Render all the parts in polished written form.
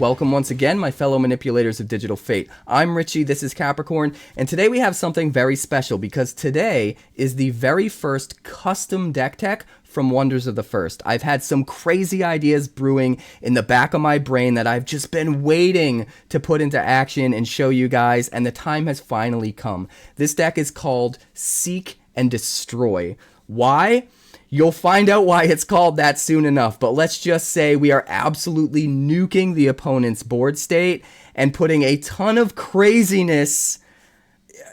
Welcome once again, my fellow manipulators of digital fate. I'm Richie, this is Capricorn, and today we have something very special because today is the very first custom deck tech from Wonders of the First. I've had some crazy ideas brewing in the back of my brain that I've just been waiting to put into action and show you guys, and the time has finally come. This deck is called Seek and Destroy. Why? You'll find out why it's called that soon enough, but let's just say we are absolutely nuking the opponent's board state and putting a ton of craziness.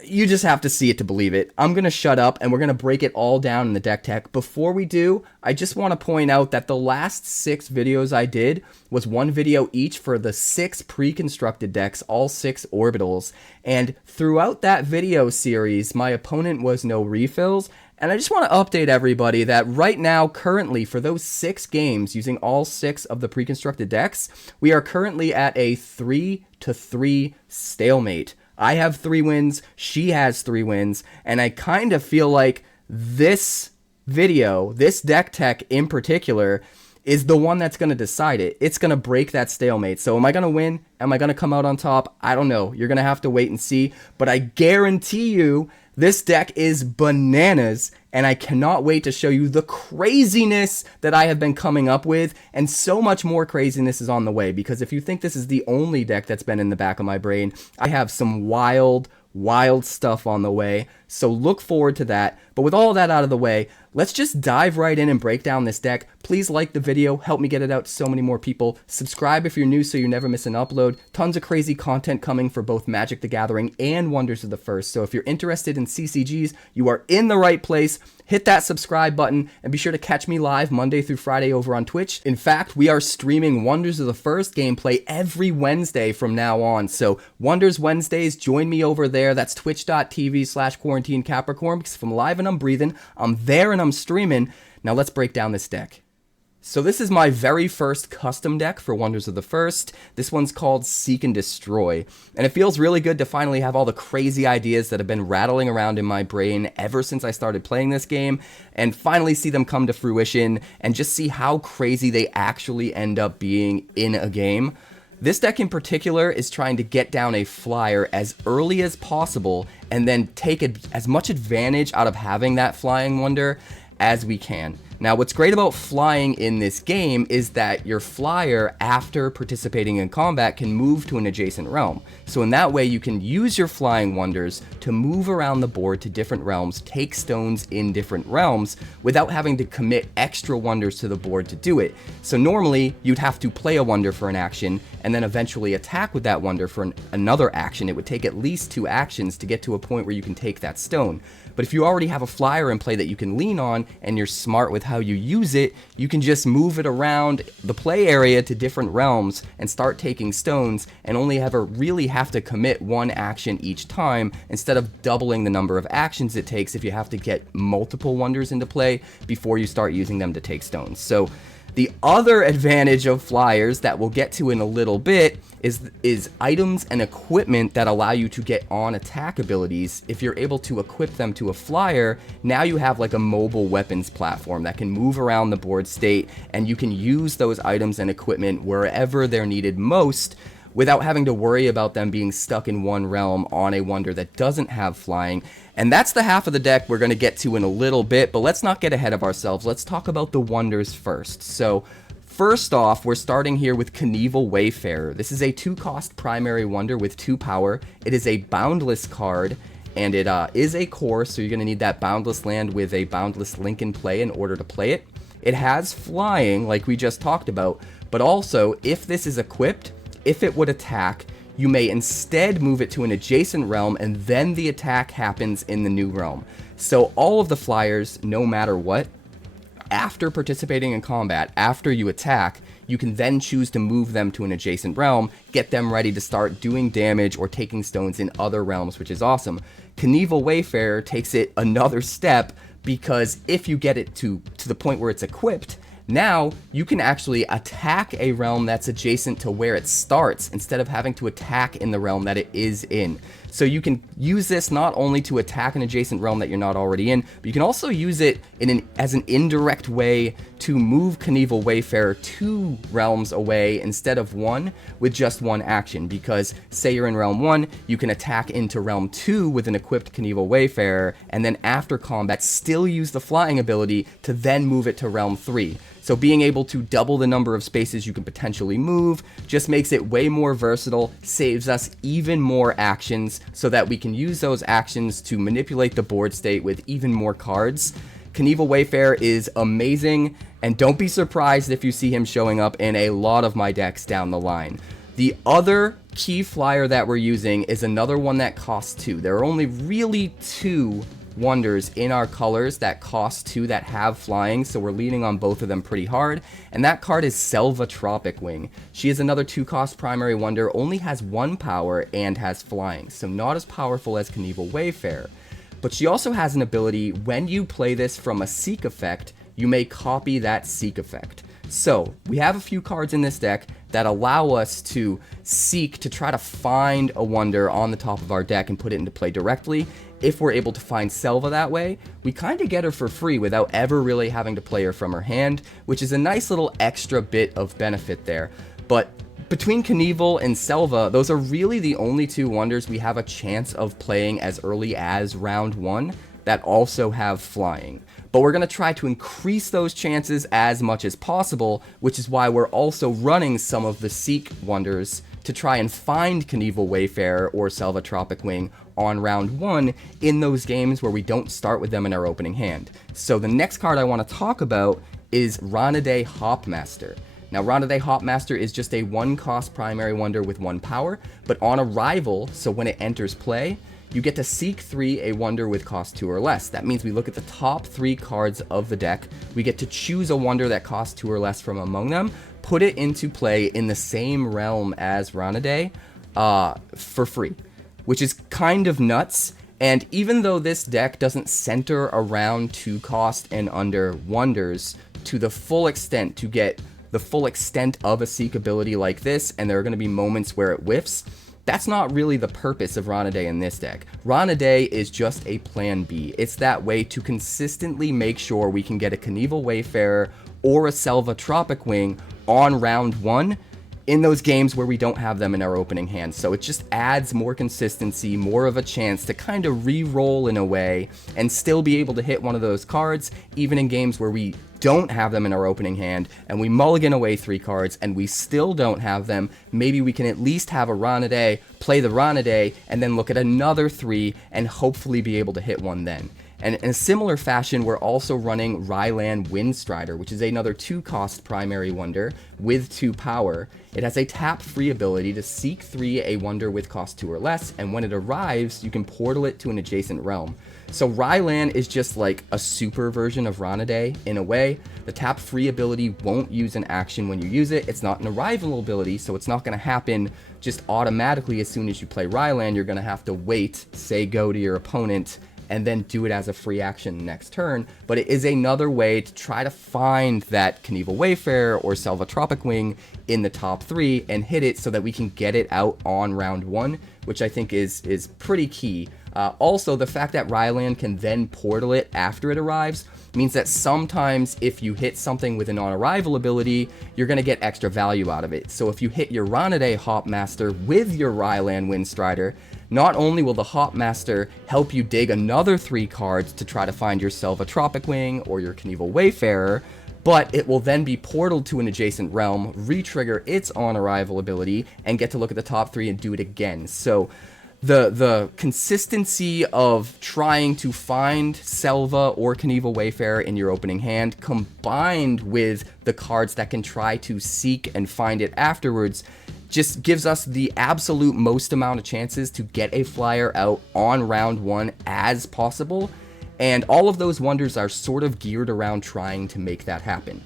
You just have to see it to believe it. I'm going to shut up and we're going to break it all down in the deck tech. Before we do, I just want to point out that the last 6 videos I did was 1 video each for the 6 pre-constructed decks, all 6 orbitals. And throughout that video series, my opponent was no refills. And I just want to update everybody that right now, currently, for those 6 games, using all 6 of the pre-constructed decks, we are currently at a 3-3 stalemate. I have 3 wins, she has 3 wins, and I kind of feel like this video, this deck tech in particular, is the one that's going to decide it. It's going to break that stalemate. So am I going to win? Am I going to come out on top? I don't know. You're going to have to wait and see, but I guarantee you, this deck is bananas, and I cannot wait to show you the craziness that I have been coming up with, and so much more craziness is on the way, because if you think this is the only deck that's been in the back of my brain, I have some wild stuff on the way, so look forward to that. But with all that out of the way, let's just dive right in and break down this deck. Please like the video, help me get it out to so many more people. Subscribe if you're new so you never miss an upload. Tons of crazy content coming for both Magic the Gathering and Wonders of the First. So if you're interested in CCGs, you are in the right place. Hit that subscribe button and be sure to catch me live Monday through Friday over on Twitch. In fact, we are streaming Wonders of the First gameplay every Wednesday from now on. So Wonders Wednesdays, join me over there. That's twitch.tv/QuarantineCapricorn, because if I'm live and I'm breathing, I'm there and I'm streaming. Now let's break down this deck. So this is my very first custom deck for Wonders of the First. This one's called Seek and Destroy. And it feels really good to finally have all the crazy ideas that have been rattling around in my brain ever since I started playing this game, and finally see them come to fruition and just see how crazy they actually end up being in a game. This deck in particular is trying to get down a flyer as early as possible and then take as much advantage out of having that flying wonder as we can. Now, what's great about flying in this game is that your flyer, after participating in combat, can move to an adjacent realm. So in that way, you can use your flying wonders to move around the board to different realms, take stones in different realms, without having to commit extra wonders to the board to do it. So normally, you'd have to play a wonder for an action, and then eventually attack with that wonder for another action. It would take at least 2 actions to get to a point where you can take that stone. But if you already have a flyer in play that you can lean on, and you're smart with how you use it, you can just move it around the play area to different realms and start taking stones, and only ever really have to commit 1 action each time, instead of doubling the number of actions it takes if you have to get multiple wonders into play before you start using them to take stones. So the other advantage of flyers that we'll get to in a little bit is items and equipment that allow you to get on attack abilities. If you're able to equip them to a flyer, now you have like a mobile weapons platform that can move around the board state, and you can use those items and equipment wherever they're needed most, without having to worry about them being stuck in one realm on a wonder that doesn't have flying. And that's the half of the deck we're going to get to in a little bit, but let's not get ahead of ourselves. Let's talk about the wonders first. So first off, we're starting here with Kanevil Wayfarer. This is a 2-cost primary wonder with 2 power. It is a boundless card, and it is a core, so you're going to need that boundless land with a boundless link in play in order to play it. It has flying, like we just talked about, but also, if this is equipped, if it would attack, you may instead move it to an adjacent realm, and then the attack happens in the new realm. So all of the flyers, no matter what, after participating in combat, after you attack, you can then choose to move them to an adjacent realm, get them ready to start doing damage or taking stones in other realms, which is awesome. Kanevil Wayfarer takes it another step, because if you get it to the point where it's equipped, now you can actually attack a realm that's adjacent to where it starts, instead of having to attack in the realm that it is in. So you can use this not only to attack an adjacent realm that you're not already in, but you can also use it as an indirect way to move Kanevil Wayfarer 2 realms away instead of 1 with just 1 action. Because say you're in realm 1, you can attack into realm 2 with an equipped Kanevil Wayfarer, and then after combat still use the flying ability to then move it to realm 3. So being able to double the number of spaces you can potentially move just makes it way more versatile, saves us even more actions so that we can use those actions to manipulate the board state with even more cards. Kanevil Wayfarer is amazing, and don't be surprised if you see him showing up in a lot of my decks down the line. The other key flyer that we're using is another one that costs 2. There are only really 2 wonders in our colors that cost 2 that have flying, so we're leaning on both of them pretty hard, and that card is Selva Tropicwing. She is another 2-cost primary wonder, only has 1 power and has flying, so not as powerful as Kanevil Wayfarer. But she also has an ability, when you play this from a seek effect, you may copy that seek effect. So we have a few cards in this deck that allow us to seek to try to find a wonder on the top of our deck and put it into play directly. If we're able to find Selva that way, we kind of get her for free without ever really having to play her from her hand, which is a nice little extra bit of benefit there. But between Kanevil and Selva, those are really the only 2 wonders we have a chance of playing as early as round 1 that also have flying. But we're going to try to increase those chances as much as possible, which is why we're also running some of the Seek wonders to try and find Kanevil Wayfarer or Selva Tropicwing on round 1 in those games where we don't start with them in our opening hand. So the next card I want to talk about is 𝐼𝐻𝐻𝐻 Hopmaster. Now, 𝐼𝐻𝐻𝐻 Hopmaster is just a 1-cost primary wonder with 1 power, but on arrival, so when it enters play, you get to seek 3 a wonder with cost 2 or less. That means we look at the top 3 cards of the deck, we get to choose a wonder that costs 2 or less from among them, put it into play in the same realm as 𝐼𝐻𝐻𝐻 for free, which is kind of nuts. And even though this deck doesn't center around 2-cost and under wonders to the full extent to get the full extent of a seek ability like this, and there are going to be moments where it whiffs, that's not really the purpose of 𝐼𝐻𝐻𝐻 in this deck. 𝐼𝐻𝐻𝐻 is just a plan B. It's that way to consistently make sure we can get a Kanevil Wayfarer or a Selva Tropicwing on round 1 in those games where we don't have them in our opening hand. So it just adds more consistency, more of a chance to kind of re-roll in a way and still be able to hit one of those cards, even in games where we don't have them in our opening hand and we mulligan away 3 cards and we still don't have them. Maybe we can at least have a 𝐼𝐻𝐻𝐻, play the 𝐼𝐻𝐻𝐻, and then look at another 3 and hopefully be able to hit one then. And in a similar fashion, we're also running Ryland Windstrider, which is another 2-cost primary wonder with 2 power. It has a tap-free ability to seek 3 a wonder with cost 2 or less, and when it arrives, you can portal it to an adjacent realm. So Ryland is just like a super version of 𝐼𝐻𝐻𝐻 in a way. The tap-free ability won't use an action when you use it. It's not an arrival ability, so it's not going to happen just automatically as soon as you play Ryland. You're going to have to wait, say go to your opponent, and then do it as a free action next turn. But it is another way to try to find that Kanevil Wayfarer or Selva Tropicwing in the top 3 and hit it so that we can get it out on round 1, which I think is pretty key. Also, the fact that Ryland can then portal it after it arrives means that sometimes if you hit something with an on-arrival ability, you're going to get extra value out of it. So if you hit your 𝐼𝐻𝐻𝐻 Hopmaster with your Ryland Windstrider, not only will the Hopmaster help you dig another 3 cards to try to find your Selva Tropicwing or your Kanevil Wayfarer, but it will then be portaled to an adjacent realm, re-trigger its on-arrival ability, and get to look at the top 3 and do it again. So the consistency of trying to find Selva or Kanevil Wayfarer in your opening hand, combined with the cards that can try to seek and find it afterwards, just gives us the absolute most amount of chances to get a flyer out on round 1 as possible. And all of those wonders are sort of geared around trying to make that happen.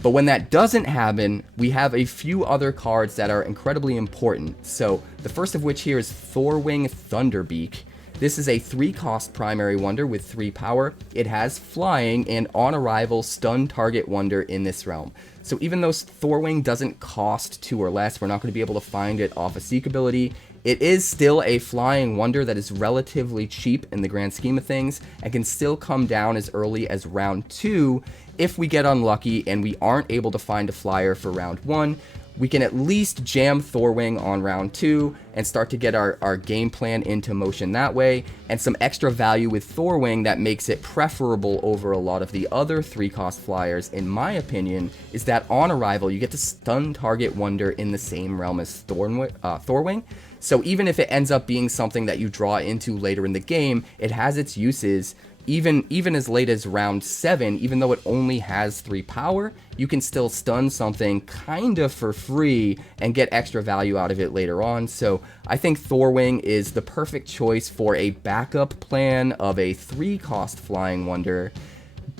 But when that doesn't happen, we have a few other cards that are incredibly important. So the first of which here is Thorwing Thunderbeak. This is a 3-cost primary wonder with 3 power. It has flying and on arrival stun target wonder in this realm. So even though Thorwing doesn't cost 2 or less, we're not going to be able to find it off a seek ability. it is still a flying wonder that is relatively cheap in the grand scheme of things and can still come down as early as round 2 if we get unlucky and we aren't able to find a flyer for round 1. We can at least jam Thorwing on round 2 and start to get our game plan into motion that way, and some extra value with Thorwing that makes it preferable over a lot of the other 3-cost flyers, in my opinion, is that on arrival you get to stun target wonder in the same realm as Thorwing. So even if it ends up being something that you draw into later in the game, it has its uses. Even as late as round 7, even though it only has 3 power, you can still stun something kind of for free and get extra value out of it later on. So I think Thorwing is the perfect choice for a backup plan of a 3-cost flying wonder.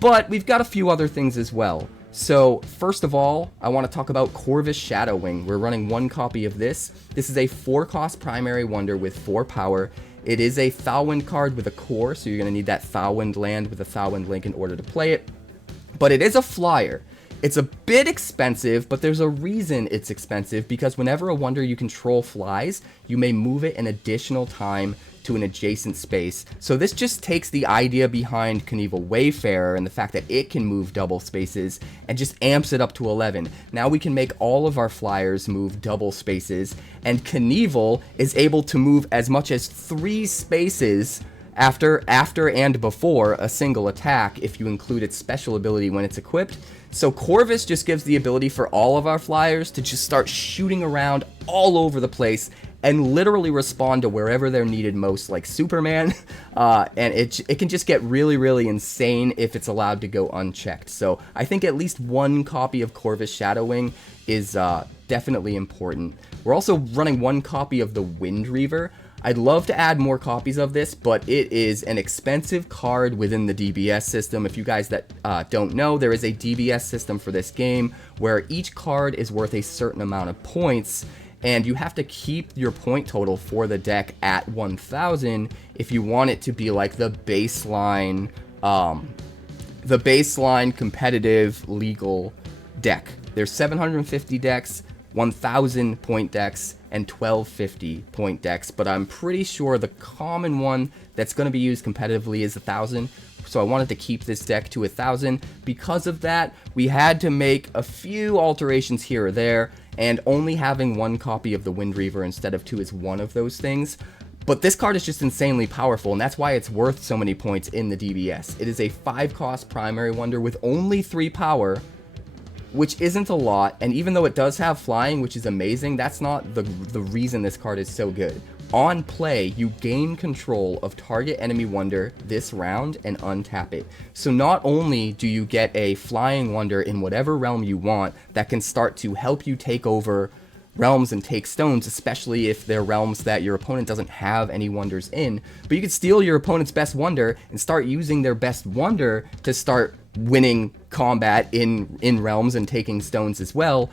But we've got a few other things as well. So first of all, I want to talk about Corvus Shadowwing. We're running 1 copy of this. This is a 4-cost primary wonder with 4 power. It is a Thalwind card with a core, so you're going to need that Thalwind land with a Thalwind link in order to play it. But it is a flyer. It's a bit expensive, but there's a reason it's expensive, because whenever a wonder you control flies, you may move it an additional time to an adjacent space. So this just takes the idea behind Kanevil Wayfarer and the fact that it can move double spaces and just amps it up to 11. Now we can make all of our flyers move double spaces, and Kanevil is able to move as much as 3 spaces after and before a single attack if you include its special ability when it's equipped. So Corvus just gives the ability for all of our flyers to just start shooting around all over the place and literally respond to wherever they're needed most, like Superman. And it can just get really, really insane if it's allowed to go unchecked. So I think at least 1 copy of Corvus Shadowwing is definitely important. We're also running 1 copy of the Windreaver. I'd love to add more copies of this, but it is an expensive card within the DBS system. If you guys that don't know, there is a DBS system for this game where each card is worth a certain amount of points, and you have to keep your point total for the deck at 1,000 if you want it to be like the baseline competitive legal deck. There's 750 decks, 1,000 point decks, and 1,250 point decks, but I'm pretty sure the common one that's going to be used competitively is 1,000. So I wanted to keep this deck to 1,000. Because of that, we had to make a few alterations here or there, and only having 1 copy of the Windreaver instead of 2 is one of those things. But this card is just insanely powerful, and that's why it's worth so many points in the DBS. It is a 5-cost primary wonder with only 3 power, which isn't a lot, and even though it does have flying, which is amazing, that's not the reason this card is so good. On play, you gain control of target enemy wonder this round and untap it. So not only do you get a flying wonder in whatever realm you want that can start to help you take over realms and take stones, especially if they're realms that your opponent doesn't have any wonders in, but you can steal your opponent's best wonder and start using their best wonder to start winning combat in realms and taking stones as well,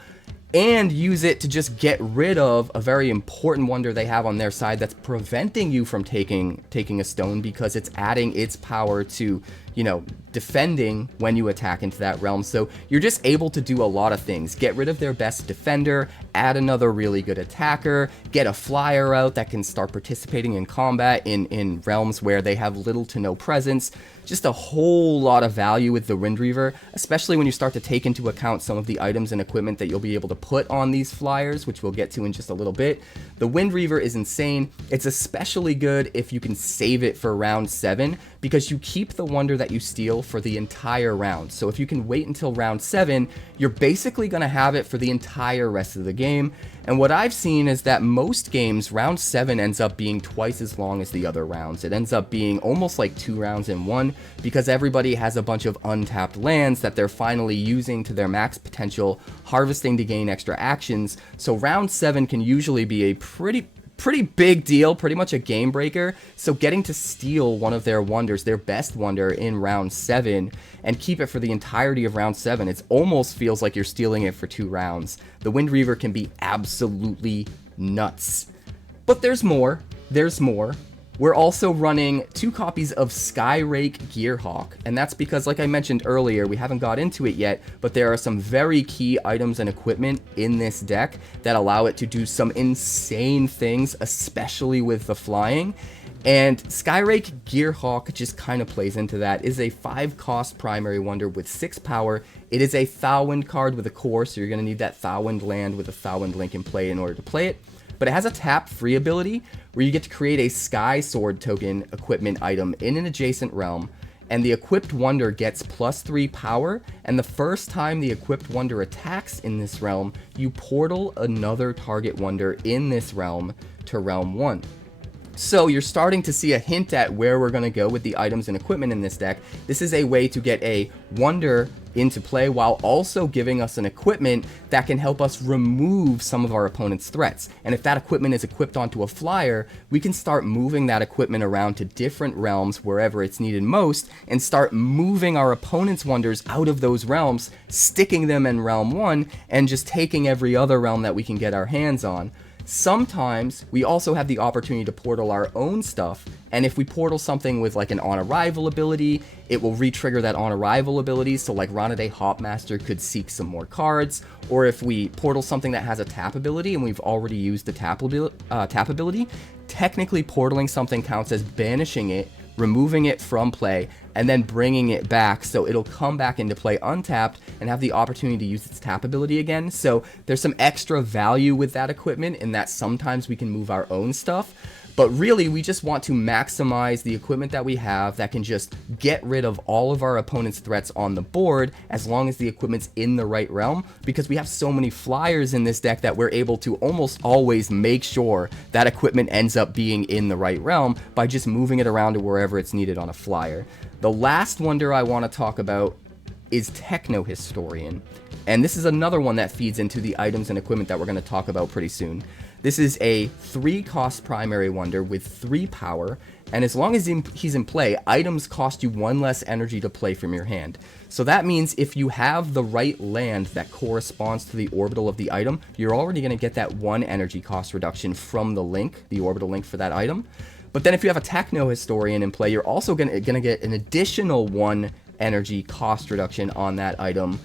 and use it to just get rid of a very important wonder they have on their side that's preventing you from taking a stone, because it's adding its power to, you know, defending when you attack into that realm. So you're just able to do a lot of things. Get rid of their best defender, add another really good attacker, get a flyer out that can start participating in combat in realms where they have little to no presence. Just a whole lot of value with the Windreaver, especially when you start to take into account some of the items and equipment that you'll be able to put on these flyers, which we'll get to in just a little bit. The Windreaver is insane. It's especially good if you can save it for round 7, because you keep the wonder that you steal for the entire round. So if you can wait until round 7, you're basically going to have it for the entire rest of the game. And what I've seen is that most games, round 7 ends up being twice as long as the other rounds. It ends up being almost like 2 rounds in one, because everybody has a bunch of untapped lands that they're finally using to their max potential, harvesting to gain extra actions. So round 7 can usually be a pretty big deal, pretty much a game breaker. So getting to steal one of their wonders, their best wonder, in round 7 and keep it for the entirety of round 7, it almost feels like you're stealing it for 2 rounds. The Windreaver can be absolutely nuts. But there's more. We're also running 2 copies of Skyrake Gearhawk, and that's because, like I mentioned earlier, we haven't got into it yet, but there are some very key items and equipment in this deck that allow it to do some insane things, especially with the flying. And Skyrake Gearhawk just kind of plays into that. It is a 5-cost primary wonder with 6 power. It is a 𝐻𝐿Wind card with a core, so you're going to need that 𝐻𝐿Wind land with a 𝐻𝐿Wind link in play in order to play it. But it has a tap free ability where you get to create a Sky Sword token equipment item in an adjacent realm, and the equipped wonder gets +3 power, and the first time the equipped wonder attacks in this realm, you portal another target wonder in this realm to realm 1. So you're starting to see a hint at where we're going to go with the items and equipment in this deck. This is a way to get a wonder into play while also giving us an equipment that can help us remove some of our opponent's threats. And if that equipment is equipped onto a flyer, we can start moving that equipment around to different realms wherever it's needed most, and start moving our opponent's wonders out of those realms, sticking them in realm 1, and just taking every other realm that we can get our hands on. Sometimes we also have the opportunity to portal our own stuff, and if we portal something with like an on arrival ability, it will re-trigger that on arrival ability. So like Ronade Hopmaster could seek some more cards, or if we portal something that has a tap ability and we've already used the tap ability, technically portaling something counts as banishing it, removing it from play, and then bringing it back, so it'll come back into play untapped and have the opportunity to use its tap ability again. So there's some extra value with that equipment in that sometimes we can move our own stuff, but really we just want to maximize the equipment that we have that can just get rid of all of our opponent's threats on the board as long as the equipment's in the right realm, because we have so many flyers in this deck that we're able to almost always make sure that equipment ends up being in the right realm by just moving it around to wherever it's needed on a flyer. The last wonder I want to talk about is Technohistorian, and this is another one that feeds into the items and equipment that we're going to talk about pretty soon. This is a 3-cost primary wonder with 3 power, and as long as he's in play, items cost you 1 less energy to play from your hand. So that means if you have the right land that corresponds to the orbital of the item, you're already going to get that 1 energy cost reduction from the link, the orbital link for that item. But then if you have a Technohistorian in play, you're also going to get an additional 1 energy cost reduction on that item,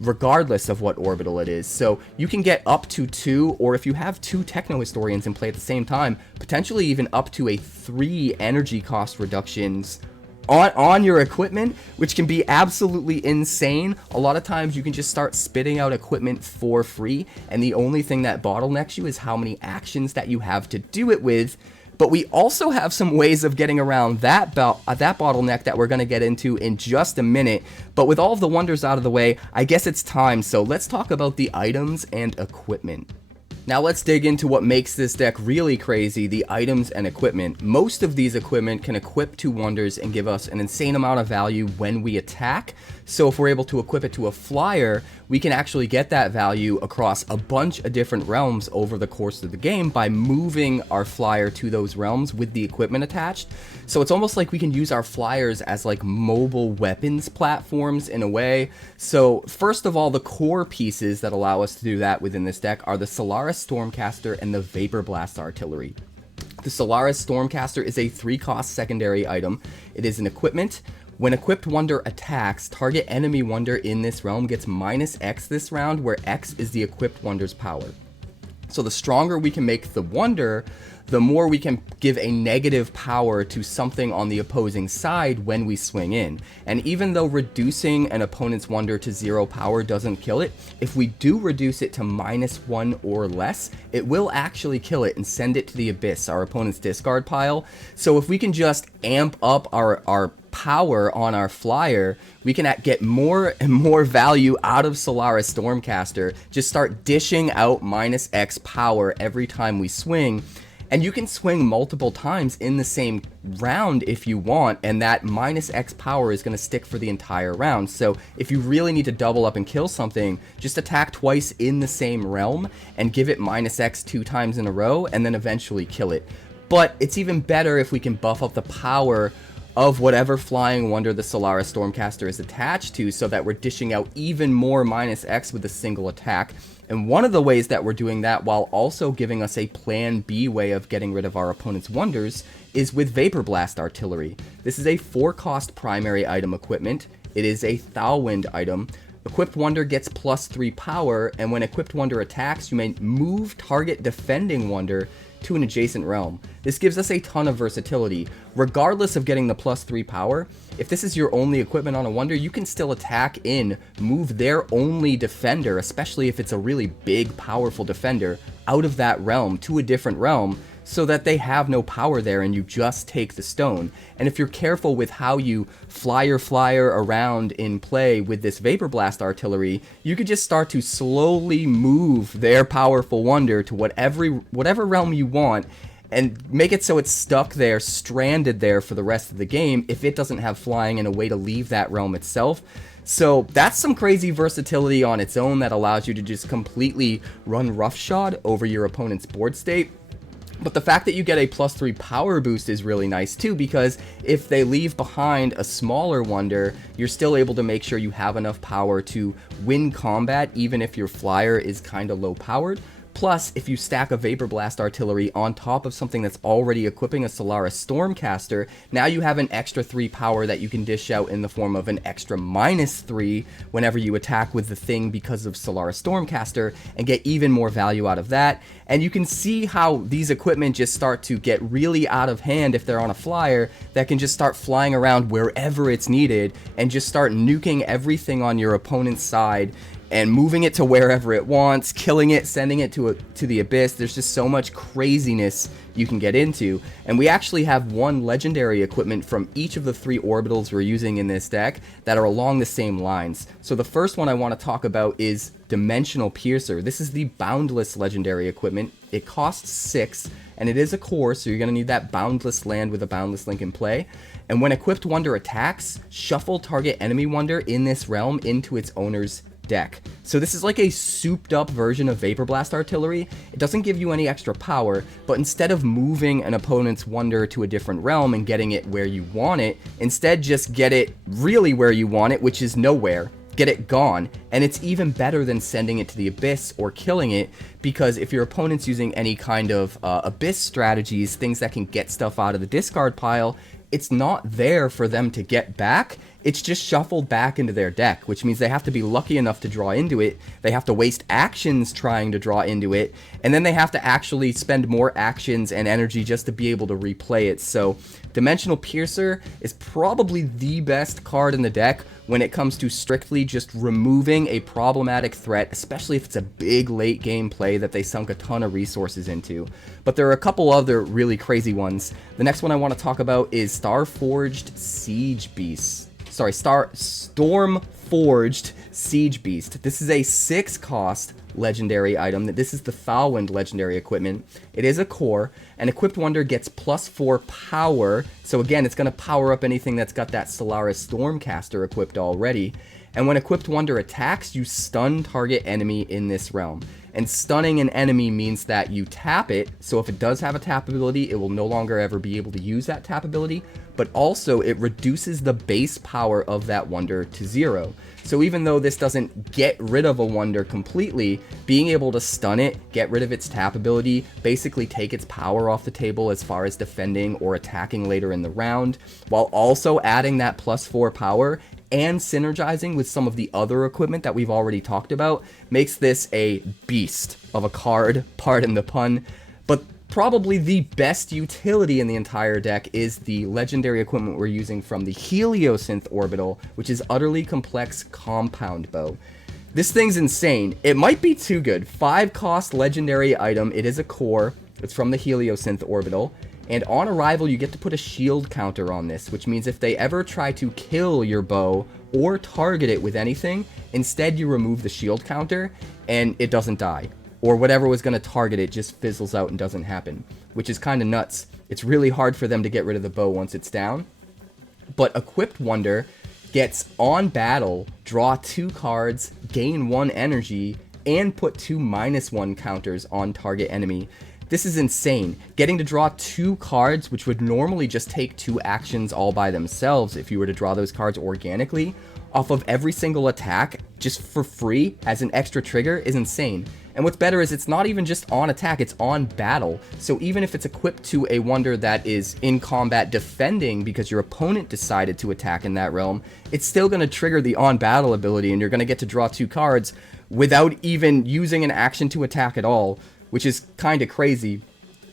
regardless of what orbital it is. So you can get up to 2, or if you have 2 Technohistorians in play at the same time, potentially even up to a 3 energy cost reductions on your equipment, which can be absolutely insane. A lot of times you can just start spitting out equipment for free, and the only thing that bottlenecks you is how many actions that you have to do it with. But we also have some ways of getting around that bottleneck that we're going to get into in just a minute. But with all of the wonders out of the way, I guess it's time. So let's talk about the items and equipment. Now let's dig into what makes this deck really crazy, the items and equipment. Most of these equipment can equip to wonders and give us an insane amount of value when we attack. So if we're able to equip it to a flyer, we can actually get that value across a bunch of different realms over the course of the game by moving our flyer to those realms with the equipment attached. So it's almost like we can use our flyers as like mobile weapons platforms in a way. So first of all, the core pieces that allow us to do that within this deck are the Solaris Stormcaster and the Vapor Blast Artillery. The Solaris Stormcaster is a 3-cost secondary item. It is an equipment. When equipped wonder attacks, target enemy wonder in this realm gets -X this round, where X is the equipped wonder's power. So the stronger we can make the wonder, the more we can give a negative power to something on the opposing side when we swing in. And even though reducing an opponent's wonder to 0 power doesn't kill it, if we do reduce it to -1 or less, it will actually kill it and send it to the abyss, our opponent's discard pile. So if we can just amp up our power on our flyer, we can get more and more value out of Solaris Stormcaster. Just start dishing out -X power every time we swing. And you can swing multiple times in the same round if you want, and that -X power is going to stick for the entire round. So if you really need to double up and kill something, just attack twice in the same realm and give it -X 2 times in a row, and then eventually kill it. But it's even better if we can buff up the power of whatever flying wonder the Solaris Stormcaster is attached to, so that we're dishing out even more -X with a single attack. And one of the ways that we're doing that, while also giving us a plan B way of getting rid of our opponent's wonders, is with Vapor Blast Artillery. This is a 4-cost primary item equipment. It is a Thalwind item. Equipped Wonder gets +3 power, and when Equipped Wonder attacks, you may move target defending Wonder to an adjacent realm. This gives us a ton of versatility. Regardless of getting the +3 power, if this is your only equipment on a Wonder, you can still attack in, move their only defender, especially if it's a really big, powerful defender, out of that realm to a different realm, so that they have no power there and you just take the stone. And if you're careful with how you flyer around in play with this Vapor Blast Artillery, you could just start to slowly move their powerful wonder to whatever realm you want, and make it so it's stuck there, stranded there for the rest of the game if it doesn't have flying and a way to leave that realm itself. So that's some crazy versatility on its own that allows you to just completely run roughshod over your opponent's board state. But the fact that you get a +3 power boost is really nice too, because if they leave behind a smaller wonder, you're still able to make sure you have enough power to win combat, even if your flyer is kind of low powered. Plus, if you stack a Vapor Blast Artillery on top of something that's already equipping a Solaris Stormcaster, now you have an extra 3 power that you can dish out in the form of an extra -3 whenever you attack with the thing because of Solaris Stormcaster, and get even more value out of that. And you can see how these equipment just start to get really out of hand if they're on a flyer that can just start flying around wherever it's needed and just start nuking everything on your opponent's side and moving it to wherever it wants, killing it, sending it to the abyss. There's just so much craziness you can get into. And we actually have one legendary equipment from each of the 3 orbitals we're using in this deck that are along the same lines. So the first one I want to talk about is Dimensional Piercer. This is the Boundless legendary equipment. It costs 6, and it is a core, so you're going to need that Boundless land with a Boundless link in play. And when Equipped Wonder attacks, shuffle target enemy wonder in this realm into its owner's deck. So this is like a souped up version of Vapor Blast Artillery. It doesn't give you any extra power, but instead of moving an opponent's wonder to a different realm and getting it where you want it, instead just get it really where you want it, which is nowhere. Get it gone, and it's even better than sending it to the abyss or killing it, because if your opponent's using any kind of abyss strategies, things that can get stuff out of the discard pile, it's not there for them to get back. It's just shuffled back into their deck, which means they have to be lucky enough to draw into it, they have to waste actions trying to draw into it, and then they have to actually spend more actions and energy just to be able to replay it. So Dimensional Piercer is probably the best card in the deck when it comes to strictly just removing a problematic threat, especially if it's a big late game play that they sunk a ton of resources into. But there are a couple other really crazy ones. The next one I want to talk about is Stormforged Siege Beast. This is a 6-cost legendary item. This is the Thalwind legendary equipment. It is a core, and Equipped Wonder gets +4 power. So again, it's going to power up anything that's got that Solaris Stormcaster equipped already. And when Equipped Wonder attacks, you stun target enemy in this realm. And stunning an enemy means that you tap it, so if it does have a tap ability, it will no longer ever be able to use that tap ability, but also it reduces the base power of that wonder to 0. So even though this doesn't get rid of a wonder completely, being able to stun it, get rid of its tap ability, basically take its power off the table as far as defending or attacking later in the round, while also adding that +4 power, and synergizing with some of the other equipment that we've already talked about, makes this a beast of a card, pardon the pun. But probably the best utility in the entire deck is the legendary equipment we're using from the Heliosynth Orbital, which is Utterly Complex Compound Bow. This thing's insane. It might be too good. 5-cost legendary item. It is a core. It's from the Heliosynth Orbital. And on arrival, you get to put a shield counter on this, which means if they ever try to kill your bow or target it with anything, instead you remove the shield counter and it doesn't die. Or whatever was going to target it just fizzles out and doesn't happen, which is kind of nuts. It's really hard for them to get rid of the bow once it's down. But Equipped Wonder gets on battle, draw 2 cards, gain 1 energy, and put 2 -1 counters on target enemy. This is insane. Getting to draw 2 cards, which would normally just take 2 actions all by themselves if you were to draw those cards organically, off of every single attack, just for free, as an extra trigger, is insane. And what's better is it's not even just on attack, it's on battle. So even if it's equipped to a wonder that is in combat defending because your opponent decided to attack in that realm, it's still going to trigger the on battle ability, and you're going to get to draw 2 cards without even using an action to attack at all, which is kind of crazy.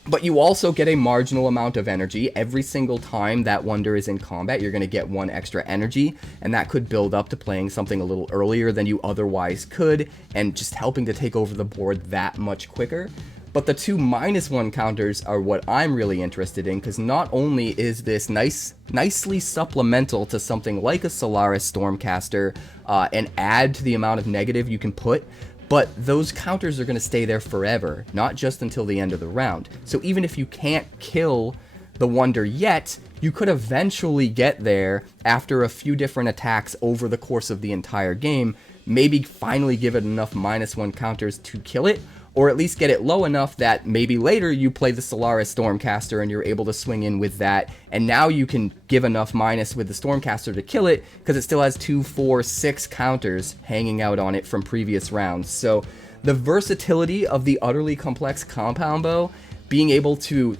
But you also get a marginal amount of energy. Every single time that wonder is in combat, you're going to get 1 extra energy, and that could build up to playing something a little earlier than you otherwise could, and just helping to take over the board that much quicker. But the 2 -1 counters are what I'm really interested in, because not only is this nicely supplemental to something like a Solaris Stormcaster, and add to the amount of negative you can put, but those counters are going to stay there forever, not just until the end of the round. So even if you can't kill the wonder yet, you could eventually get there after a few different attacks over the course of the entire game, maybe finally give it enough -1 counters to kill it, or at least get it low enough that maybe later you play the Solaris Stormcaster and you're able to swing in with that, and now you can give enough minus with the Stormcaster to kill it, because it still has 2, 4, 6 counters hanging out on it from previous rounds. So the versatility of the utterly complex compound bow, being able to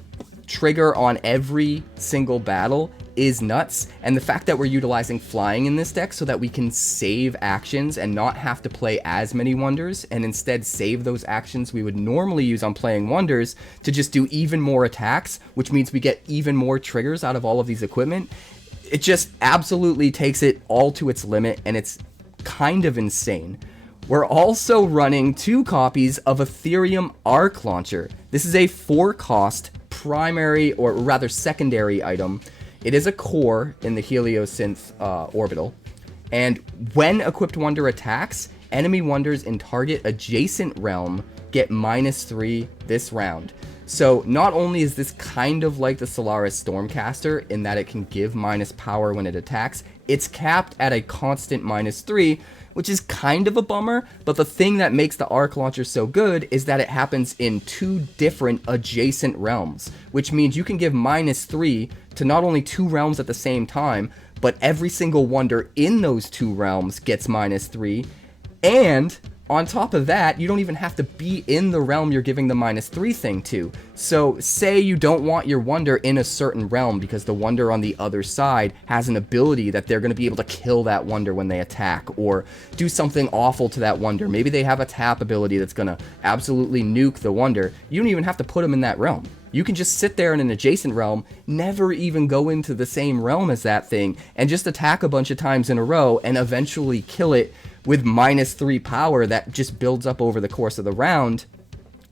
trigger on every single battle, is nuts. And the fact that we're utilizing flying in this deck so that we can save actions and not have to play as many wonders, and instead save those actions we would normally use on playing wonders to just do even more attacks, which means we get even more triggers out of all of these equipment. It just absolutely takes it all to its limit, and it's kind of insane. We're also running 2 copies of Ethereum Arc Launcher. This is a 4-cost primary, or rather secondary item. It is a core in the 𝐿𝐼𝐼𝐼 orbital, and when equipped wonder attacks, enemy wonders in target adjacent realm get -3 this round. So not only is this kind of like the Solaris Stormcaster in that it can give minus power when it attacks, it's capped at a constant -3, which is kind of a bummer, but the thing that makes the Arc Launcher so good is that it happens in 2 different adjacent realms, which means you can give -3 to not only 2 realms at the same time, but every single wonder in those 2 realms gets -3, and on top of that, you don't even have to be in the realm you're giving the -3 thing to. So say you don't want your wonder in a certain realm because the wonder on the other side has an ability that they're going to be able to kill that wonder when they attack, or do something awful to that wonder. Maybe they have a tap ability that's going to absolutely nuke the wonder. You don't even have to put them in that realm. You can just sit there in an adjacent realm, never even go into the same realm as that thing, and just attack a bunch of times in a row and eventually kill it with -3 power that just builds up over the course of the round,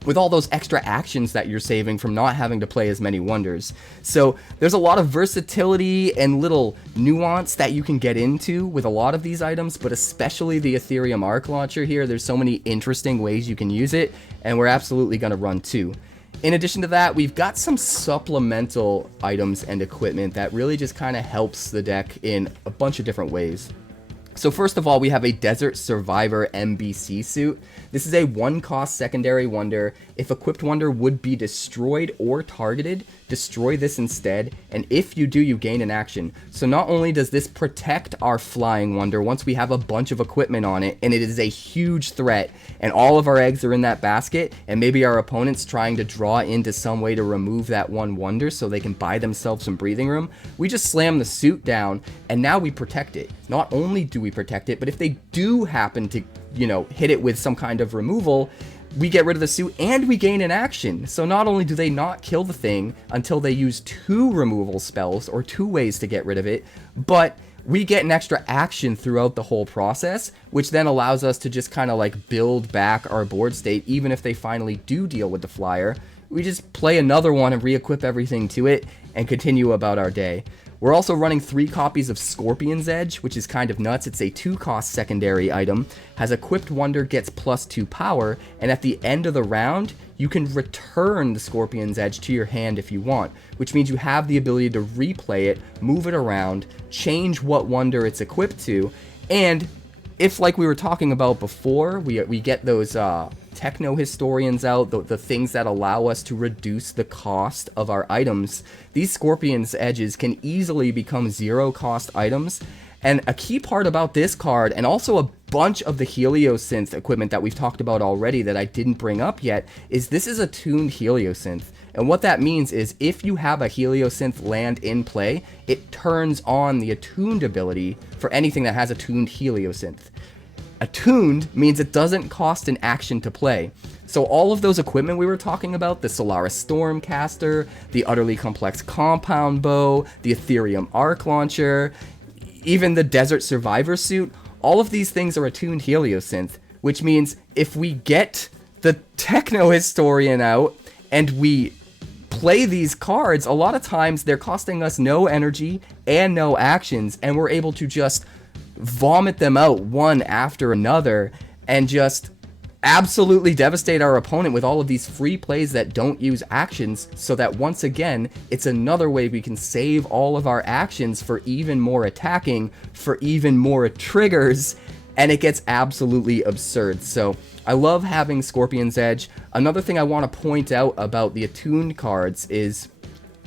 with all those extra actions that you're saving from not having to play as many wonders. So there's a lot of versatility and little nuance that you can get into with a lot of these items, but especially the Ethereum Arc Launcher here. There's so many interesting ways you can use it, and we're absolutely going to run 2. In addition to that, we've got some supplemental items and equipment that really just kind of helps the deck in a bunch of different ways. So first of all, we have a Desert Survivor MBC suit. This is a 1-cost secondary wonder. If equipped wonder would be destroyed or targeted, destroy this instead, and if you do, you gain an action. So not only does this protect our flying wonder once we have a bunch of equipment on it, and it is a huge threat, and all of our eggs are in that basket, and maybe our opponent's trying to draw into some way to remove that one wonder so they can buy themselves some breathing room, we just slam the suit down, and now we protect it. Not only do we protect it, but if they do happen to, hit it with some kind of removal, we get rid of the suit and we gain an action. So not only do they not kill the thing until they use 2 removal spells, or 2 ways to get rid of it, but we get an extra action throughout the whole process, which then allows us to just kind of like build back our board state. Even if they finally do deal with the flyer, we just play another one and re-equip everything to it and continue about our day. We're also running 3 copies of Scorpion's Edge, which is kind of nuts. It's a 2-cost secondary item, has equipped wonder, gets +2 power, and at the end of the round, you can return the Scorpion's Edge to your hand if you want, which means you have the ability to replay it, move it around, change what wonder it's equipped to, and if, like we were talking about before, we get those techno historians out, the things that allow us to reduce the cost of our items, these Scorpion's Edges can easily become 0 cost items. And a key part about this card, and also a bunch of the Heliosynth equipment that we've talked about already that I didn't bring up yet, is this is a tuned Heliosynth. And what that means is if you have a Heliosynth land in play, it turns on the attuned ability for anything that has a tuned Heliosynth. Attuned means it doesn't cost an action to play. So all of those equipment we were talking about, the Solaris Stormcaster, the Utterly Complex Compound Bow, the Ethereum Arc Launcher, even the Desert Survivor suit, all of these things are attuned Heliosynth, which means if we get the Techno Historian out and we play these cards, a lot of times they're costing us no energy and no actions, and we're able to just vomit them out one after another and just absolutely devastate our opponent with all of these free plays that don't use actions, so that once again, it's another way we can save all of our actions for even more attacking, for even more triggers, and it gets absolutely absurd. So I love having Scorpion's Edge. Another thing I want to point out about the attuned cards is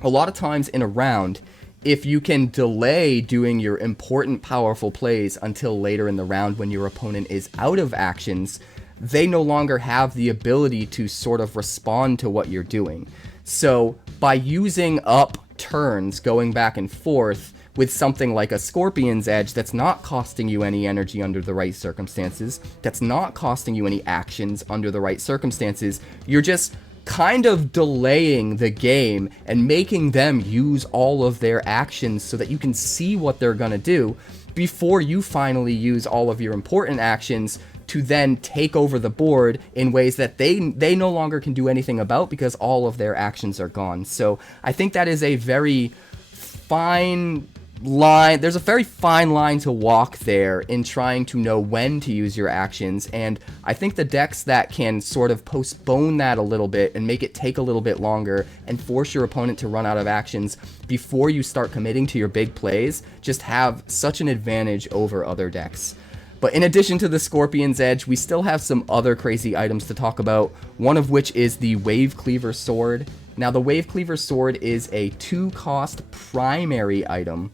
a lot of times in a round, if you can delay doing your important powerful plays until later in the round when your opponent is out of actions, they no longer have the ability to sort of respond to what you're doing. So by using up turns going back and forth with something like a Scorpion's Edge that's not costing you any energy under the right circumstances, that's not costing you any actions under the right circumstances, you're just kind of delaying the game and making them use all of their actions so that you can see what they're gonna do before you finally use all of your important actions to then take over the board in ways that they no longer can do anything about because all of their actions are gone. So I think that is a very fine line. There's a very fine line to walk there in trying to know when to use your actions, and I think the decks that can sort of postpone that a little bit and make it take a little bit longer and force your opponent to run out of actions before you start committing to your big plays just have such an advantage over other decks. But in addition to the Scorpion's Edge, we still have some other crazy items to talk about, one of which is the Wave Cleaver Sword. Now, the Wave Cleaver Sword is a 2-cost primary item.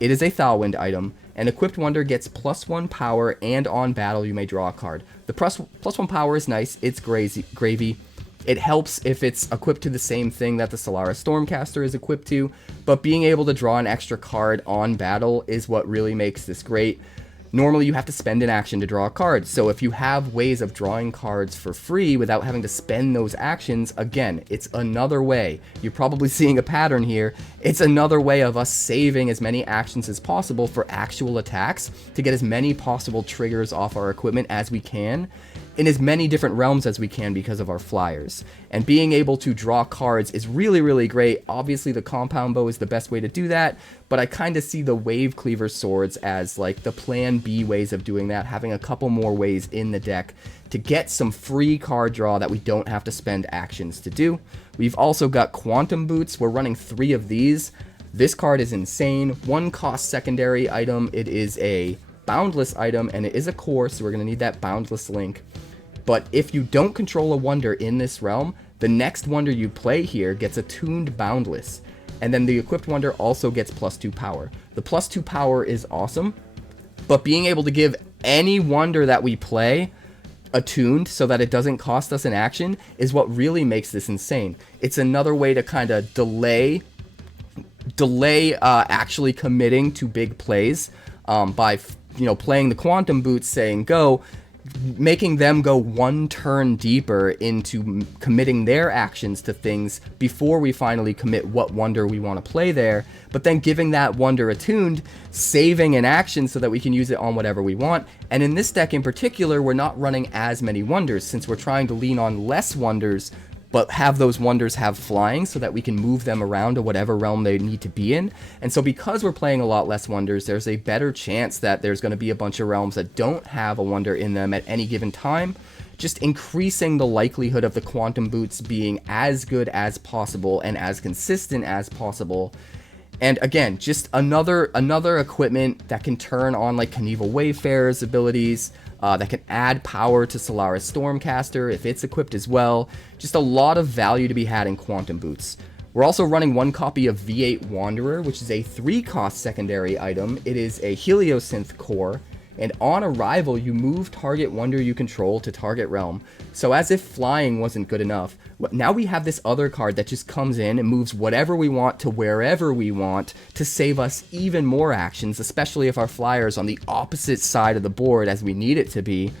It is a Thalwind item. An equipped wonder gets +1 power, and on battle you may draw a card. The +1 power is nice, it's gravy. It helps if it's equipped to the same thing that the Solaris Stormcaster is equipped to, but being able to draw an extra card on battle is what really makes this great. Normally you have to spend an action to draw a card, so if you have ways of drawing cards for free without having to spend those actions, again, it's another way. You're probably seeing a pattern here. It's another way of us saving as many actions as possible for actual attacks to get as many possible triggers off our equipment as we can in as many different realms as we can because of our flyers. And being able to draw cards is really, really great. Obviously the compound bow is the best way to do that, but I kind of see the Wave Cleaver Swords as like the plan B ways of doing that, having a couple more ways in the deck to get some free card draw that we don't have to spend actions to do. We've also got Quantum Boots. We're running 3 of these. This card is insane. 1-cost secondary item. It is a boundless item, and it is a core, so we're going to need that boundless link. But if you don't control a wonder in this realm, the next wonder you play here gets attuned boundless, and then the equipped wonder also gets +2 power. The +2 power is awesome, but being able to give any wonder that we play attuned so that it doesn't cost us an action is what really makes this insane. It's another way to kind of delay actually committing to big plays by playing the Quantum Boots, saying go, making them go one turn deeper into committing their actions to things before we finally commit what wonder we want to play there, but then giving that wonder attuned, saving an action so that we can use it on whatever we want. And in this deck in particular, we're not running as many wonders since we're trying to lean on less wonders, but have those wonders have flying so that we can move them around to whatever realm they need to be in. And so because we're playing a lot less wonders, there's a better chance that there's going to be a bunch of realms that don't have a wonder in them at any given time, just increasing the likelihood of the Quantum Boots being as good as possible and as consistent as possible. And again, just another equipment that can turn on like Kanevil Wayfarer's abilities, that can add power to Solaris Stormcaster if it's equipped as well. Just a lot of value to be had in Quantum Boots. We're also running one copy of V8 Wanderer, which is a 3-cost secondary item. It is a Heliosynth core, and on arrival, you move target wonder you control to target realm. So as if flying wasn't good enough, now we have this other card that just comes in and moves whatever we want to wherever we want to save us even more actions, especially if our flyer's on the opposite side of the board as we need it to be,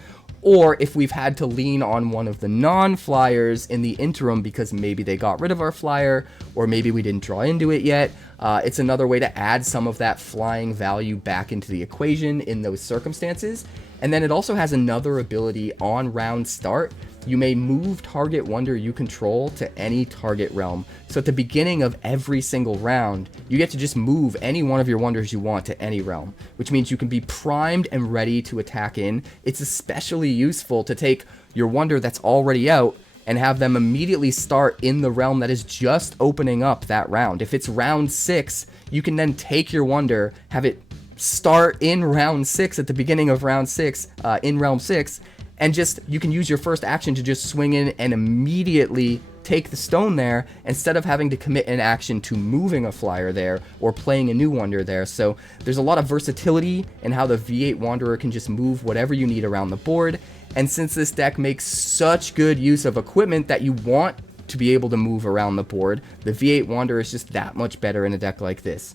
or if we've had to lean on one of the non-flyers in the interim because maybe they got rid of our flyer, or maybe we didn't draw into it yet. It's another way to add some of that flying value back into the equation in those circumstances. And then it also has another ability on round start. You may move target wonder you control to any target realm. So at the beginning of every single round, you get to just move any one of your wonders you want to any realm, which means you can be primed and ready to attack in. It's especially useful to take your wonder that's already out and have them immediately start in the realm that is just opening up that round. If it's round 6, you can then take your wonder, have it start in round 6 at the beginning of round 6, in realm 6, and just, you can use your first action to just swing in and immediately take the stone there instead of having to commit an action to moving a flyer there or playing a new wonder there. So there's a lot of versatility in how the V8 Wanderer can just move whatever you need around the board. And since this deck makes such good use of equipment that you want to be able to move around the board, the V8 Wanderer is just that much better in a deck like this.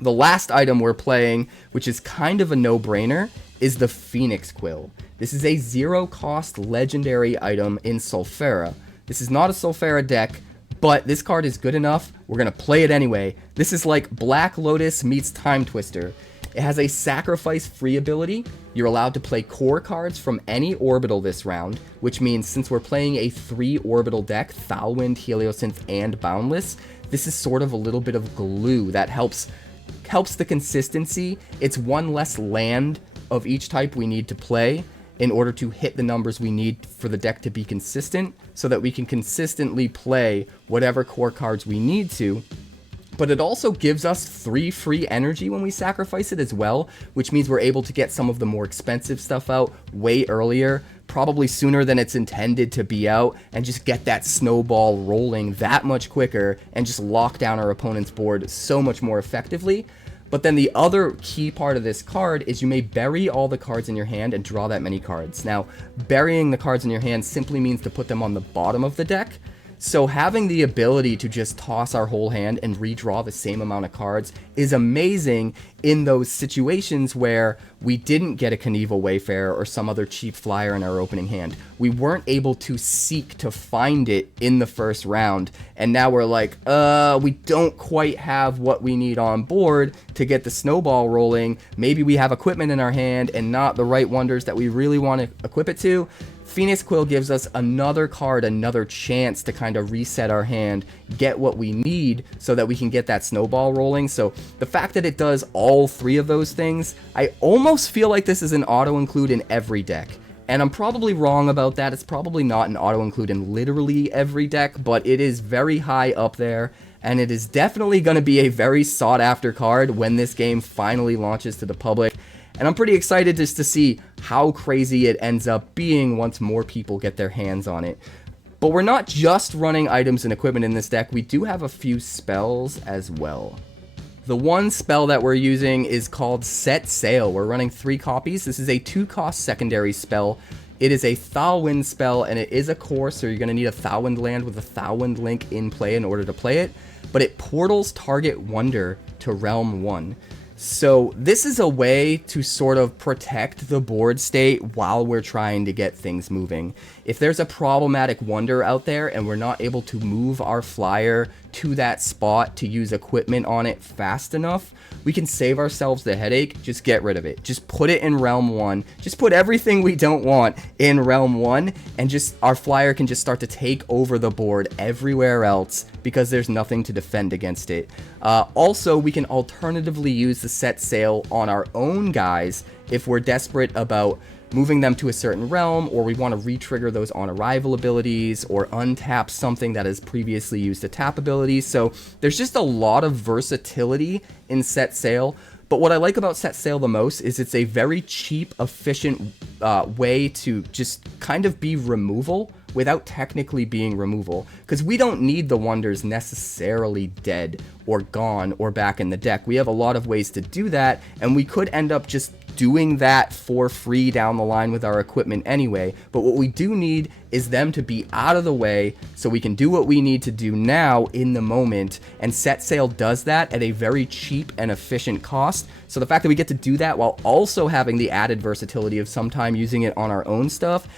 The last item we're playing, which is kind of a no-brainer, is the Phoenix Quill. This is a 0-cost legendary item in Sulfera. This is not a Sulfera deck, but this card is good enough. We're going to play it anyway. This is like Black Lotus meets Time Twister. It has a sacrifice free ability. You're allowed to play core cards from any orbital this round, which means since we're playing a 3-orbital deck, Thalwind, Heliosynth, and Boundless, this is sort of a little bit of glue that helps the consistency. It's one less land of each type we need to play in order to hit the numbers we need for the deck to be consistent, so that we can consistently play whatever core cards we need to. But it also gives us 3 free energy when we sacrifice it as well, which means we're able to get some of the more expensive stuff out way earlier, probably sooner than it's intended to be out, and just get that snowball rolling that much quicker and just lock down our opponent's board so much more effectively. But then the other key part of this card is you may bury all the cards in your hand and draw that many cards. Now, burying the cards in your hand simply means to put them on the bottom of the deck. So having the ability to just toss our whole hand and redraw the same amount of cards is amazing in those situations where we didn't get a Kanevil Wayfarer or some other cheap flyer in our opening hand. We weren't able to seek to find it in the first round, and now we're like, we don't quite have what we need on board to get the snowball rolling. Maybe we have equipment in our hand and not the right wonders that we really want to equip it to. Phoenix Quill gives us another card, another chance to kind of reset our hand, get what we need so that we can get that snowball rolling. So the fact that it does all 3 of those things, I almost feel like this is an auto-include in every deck. And I'm probably wrong about that. It's probably not an auto-include in literally every deck, but it is very high up there. And it is definitely going to be a very sought-after card when this game finally launches to the public. And I'm pretty excited just to see how crazy it ends up being once more people get their hands on it. But we're not just running items and equipment in this deck, we do have a few spells as well. The one spell that we're using is called Set Sail. We're running 3 copies. This is a 2-cost secondary spell. It is a Thalwind spell, and it is a core, so you're going to need a Thalwind land with a Thalwind link in play in order to play it. But it portals target wonder to Realm 1. So this is a way to sort of protect the board state while we're trying to get things moving. If there's a problematic wonder out there and we're not able to move our flyer to that spot to use equipment on it fast enough, we can save ourselves the headache. Just get rid of it. Just put it in Realm 1. Just put everything we don't want in Realm 1, and just our flyer can just start to take over the board everywhere else because there's nothing to defend against it. Also, we can alternatively use the Set Sail on our own guys if we're desperate about moving them to a certain realm, or we want to re-trigger those on arrival abilities, or untap something that is previously used to tap abilities. So there's just a lot of versatility in Set Sail. But what I like about Set Sail the most is it's a very cheap, efficient way to just kind of be removal without technically being removal, because we don't need the wonders necessarily dead or gone or back in the deck. We have a lot of ways to do that, and we could end up just doing that for free down the line with our equipment anyway. But what we do need is them to be out of the way so we can do what we need to do now in the moment, and Set Sail does that at a very cheap and efficient cost. So the fact that we get to do that while also having the added versatility of sometime using it on our own stuff,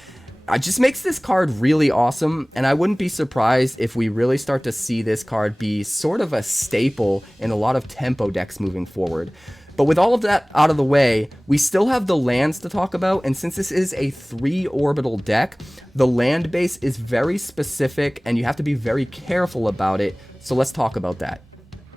it just makes this card really awesome, and I wouldn't be surprised if we really start to see this card be sort of a staple in a lot of tempo decks moving forward. But with all of that out of the way, we still have the lands to talk about, and since this is a 3 orbital deck, the land base is very specific and you have to be very careful about it, so let's talk about that.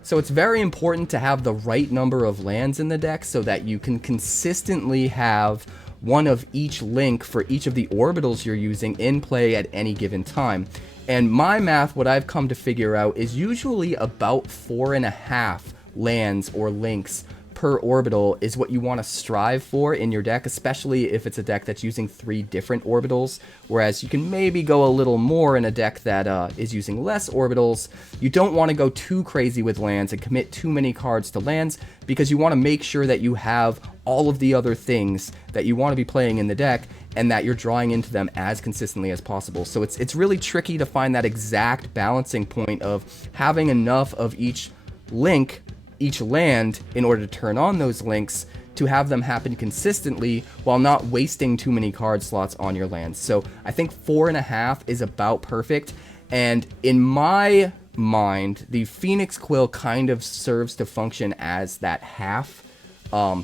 So it's very important to have the right number of lands in the deck so that you can consistently have one of each link for each of the orbitals you're using in play at any given time. And my math, what I've come to figure out, is usually about 4.5 lands or links per orbital is what you want to strive for in your deck, especially if it's a deck that's using 3 different orbitals, whereas you can maybe go a little more in a deck that is using less orbitals. You don't want to go too crazy with lands and commit too many cards to lands, because you want to make sure that you have all of the other things that you want to be playing in the deck and that you're drawing into them as consistently as possible. So it's really tricky to find that exact balancing point of having enough of each link, each land, in order to turn on those links to have them happen consistently while not wasting too many card slots on your lands. So I think 4.5 is about perfect, and in my mind, the Phoenix Quill kind of serves to function as that half,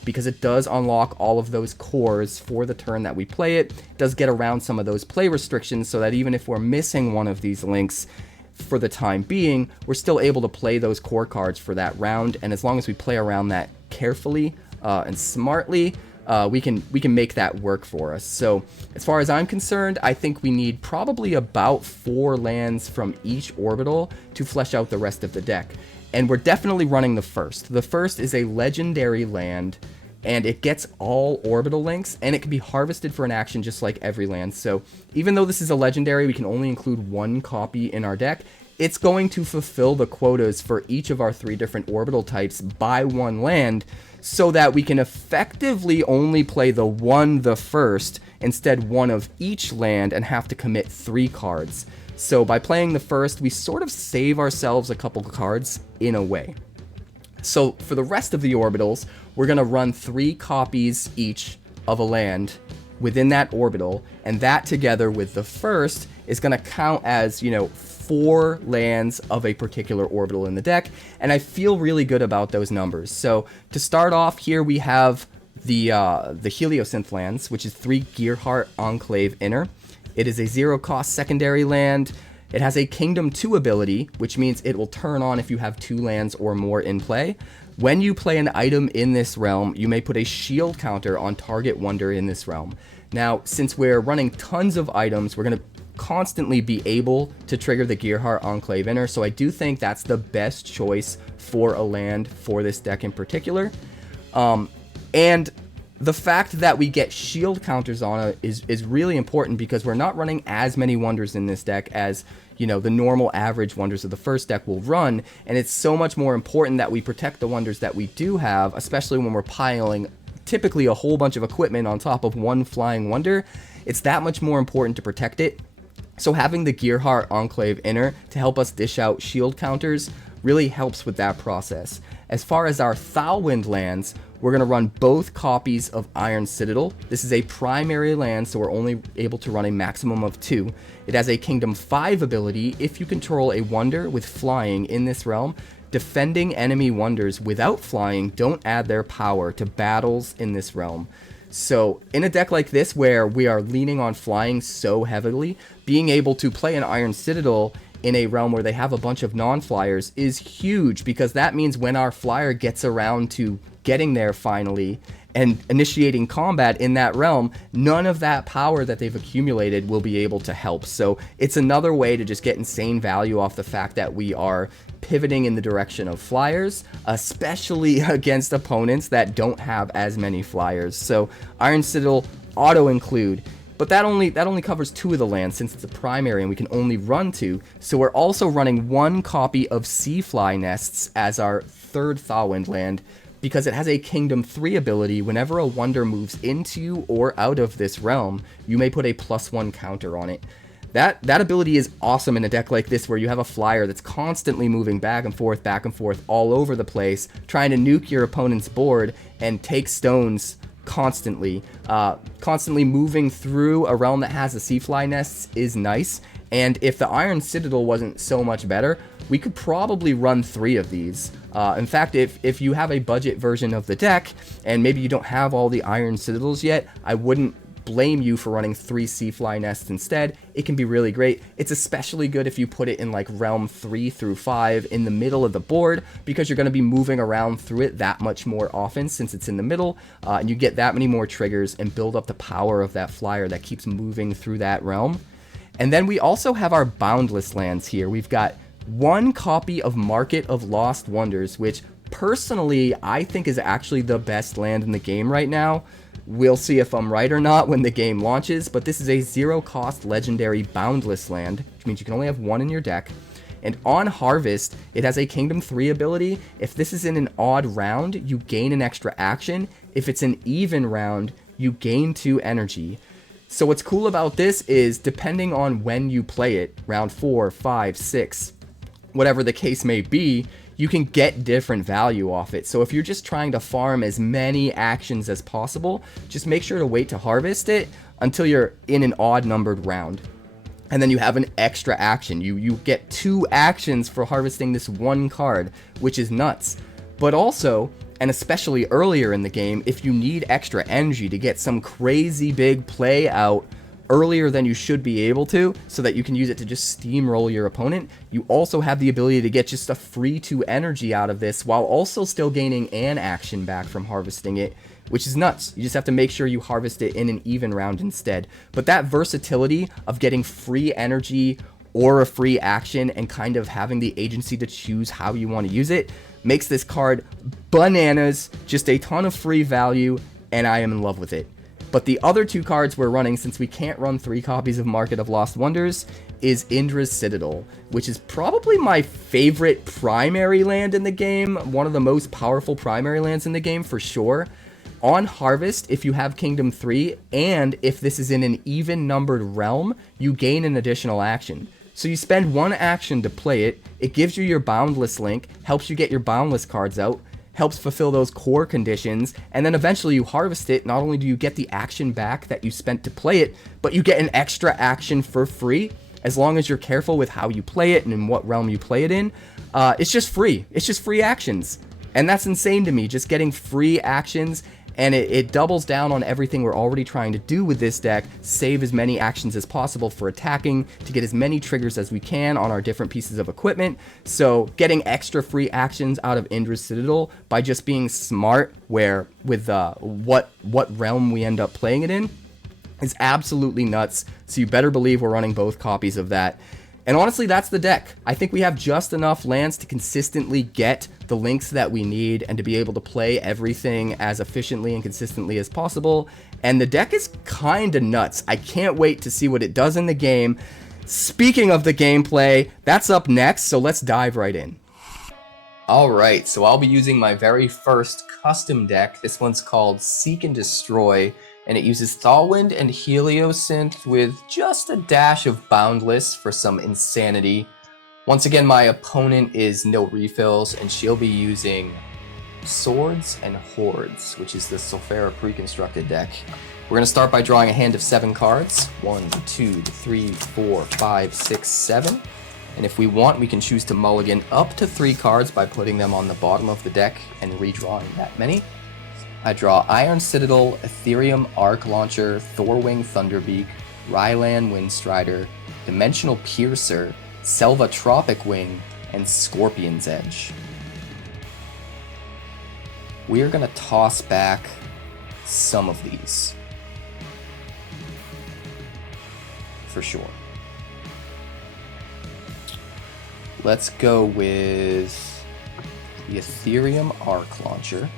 because it does unlock all of those cores for the turn that we play it. It does get around some of those play restrictions so that even if we're missing one of these links, for the time being, we're still able to play those core cards for that round, and as long as we play around that carefully and smartly, we can make that work for us. So as far as I'm concerned, I think we need probably about 4 lands from each orbital to flesh out the rest of the deck, and we're definitely running the first. The first is a legendary land, and it gets all orbital links, and it can be harvested for an action just like every land. So even though this is a legendary, we can only include 1 copy in our deck. It's going to fulfill the quotas for each of our 3 different orbital types by 1 land, so that we can effectively only play the first, instead 1 of each land, and have to commit 3 cards. So by playing the first, we sort of save ourselves a couple cards in a way. So for the rest of the orbitals, we're going to run 3 copies each of a land within that orbital, and that together with the first is going to count as, 4 lands of a particular orbital in the deck, and I feel really good about those numbers. So to start off here, we have the Heliosynth lands, which is 3 Gearheart Enclave Inner. It is a 0-cost secondary land. It has a Kingdom 2 ability, which means it will turn on if you have 2 lands or more in play. When you play an item in this realm, you may put a shield counter on target wonder in this realm. Now, since we're running tons of items, we're going to constantly be able to trigger the Gearheart Enclave Inner, so I do think that's the best choice for a land for this deck in particular. And the fact that we get shield counters on it is really important, because we're not running as many wonders in this deck as, the normal average wonders of the first deck will run, and it's so much more important that we protect the wonders that we do have, especially when we're piling typically a whole bunch of equipment on top of 1 flying wonder. It's that much more important to protect it. So having the Gearheart Enclave Inner to help us dish out shield counters really helps with that process. As far as our Thalwind lands, we're going to run both copies of Iron Citadel. This is a primary land, so we're only able to run a maximum of 2. It has a Kingdom 5 ability. If you control a wonder with flying in this realm, defending enemy wonders without flying don't add their power to battles in this realm. So in a deck like this, where we are leaning on flying so heavily, being able to play an Iron Citadel in a realm where they have a bunch of non-flyers is huge, because that means when our flyer gets around to getting there finally and initiating combat in that realm, none of that power that they've accumulated will be able to help. So it's another way to just get insane value off the fact that we are pivoting in the direction of flyers, especially against opponents that don't have as many flyers. So Iron Citadel auto include, but that only covers 2 of the lands since it's a primary and we can only run 2. So we're also running 1 copy of Sea Fly Nests as our 3rd Thawwind land, because it has a Kingdom 3 ability. Whenever a wonder moves into or out of this realm, you may put a +1 counter on it. That ability is awesome in a deck like this, where you have a flyer that's constantly moving back and forth all over the place, trying to nuke your opponent's board and take stones constantly. Constantly moving through a realm that has a Sea Fly Nests is nice, and if the Iron Citadel wasn't so much better, we could probably run 3 of these. In fact, if you have a budget version of the deck, and maybe you don't have all the Iron Citadels yet, I wouldn't blame you for running 3 Sea Fly Nests instead. It can be really great. It's especially good if you put it in like realm 3 through 5 in the middle of the board, because you're going to be moving around through it that much more often since it's in the middle, and you get that many more triggers and build up the power of that flyer that keeps moving through that realm. And then we also have our boundless lands here. We've got 1 copy of Market of Lost Wonders, which personally I think is actually the best land in the game right now. We'll see if I'm right or not when the game launches, but this is a 0-cost legendary boundless land, which means you can only have 1 in your deck. And on harvest, it has a Kingdom 3 ability. If this is in an odd round, you gain an extra action. If it's an even round, you gain 2 energy. So what's cool about this is, depending on when you play it, round 4, 5, 6, whatever the case may be, you can get different value off it. So if you're just trying to farm as many actions as possible, just make sure to wait to harvest it until you're in an odd numbered round. And then you have an extra action. You get 2 actions for harvesting this 1 card, which is nuts. But also, and especially earlier in the game, if you need extra energy to get some crazy big play out earlier than you should be able to, so that you can use it to just steamroll your opponent, you also have the ability to get just a free 2 energy out of this, while also still gaining an action back from harvesting it, which is nuts. You just have to make sure you harvest it in an even round instead. But that versatility of getting free energy or a free action and kind of having the agency to choose how you want to use it makes this card bananas, just a ton of free value, and I am in love with it. But the other 2 cards we're running, since we can't run 3 copies of Market of Lost Wonders, is Indra's Citadel, which is probably my favorite primary land in the game, one of the most powerful primary lands in the game for sure. On harvest, if you have Kingdom 3, and if this is in an even numbered realm, you gain an additional action. So you spend 1 action to play it, it gives you your Boundless link, helps you get your Boundless cards out, helps fulfill those core conditions, and then eventually you harvest it. Not only do you get the action back that you spent to play it, but you get an extra action for free, as long as you're careful with how you play it and in what realm you play it in. It's just free. It's just free actions. And that's insane to me, just getting free actions, and it doubles down on everything we're already trying to do with this deck. Save as many actions as possible for attacking, to get as many triggers as we can on our different pieces of equipment. So getting extra free actions out of Indra's Citadel by just being smart with what realm we end up playing it in is absolutely nuts. So you better believe we're running both copies of that. And honestly, that's the deck. I think we have just enough lands to consistently get the links that we need and to be able to play everything as efficiently and consistently as possible. And the deck is kinda nuts. I can't wait to see what it does in the game. Speaking of the gameplay, that's up next, so let's dive right in. Alright, so I'll be using my very first custom deck. This one's called Seek and Destroy, and it uses Thawwind and Heliosynth with just a dash of Boundless for some insanity. Once again, my opponent is No Refills, and she'll be using Swords and Hordes, which is the Sulfera pre-constructed deck. We're going to start by drawing a hand of 7 cards. 1, 2, 3, 4, 5, 6, 7. And if we want, we can choose to mulligan up to 3 cards by putting them on the bottom of the deck and redrawing that many. I draw Iron Citadel, Ethereum Arc Launcher, Thorwing Thunderbeak, Rylan Windstrider, Dimensional Piercer, Selva Tropicwing, and Scorpion's Edge. We're going to toss back some of these. For sure. Let's go with the Ethereum Arc Launcher.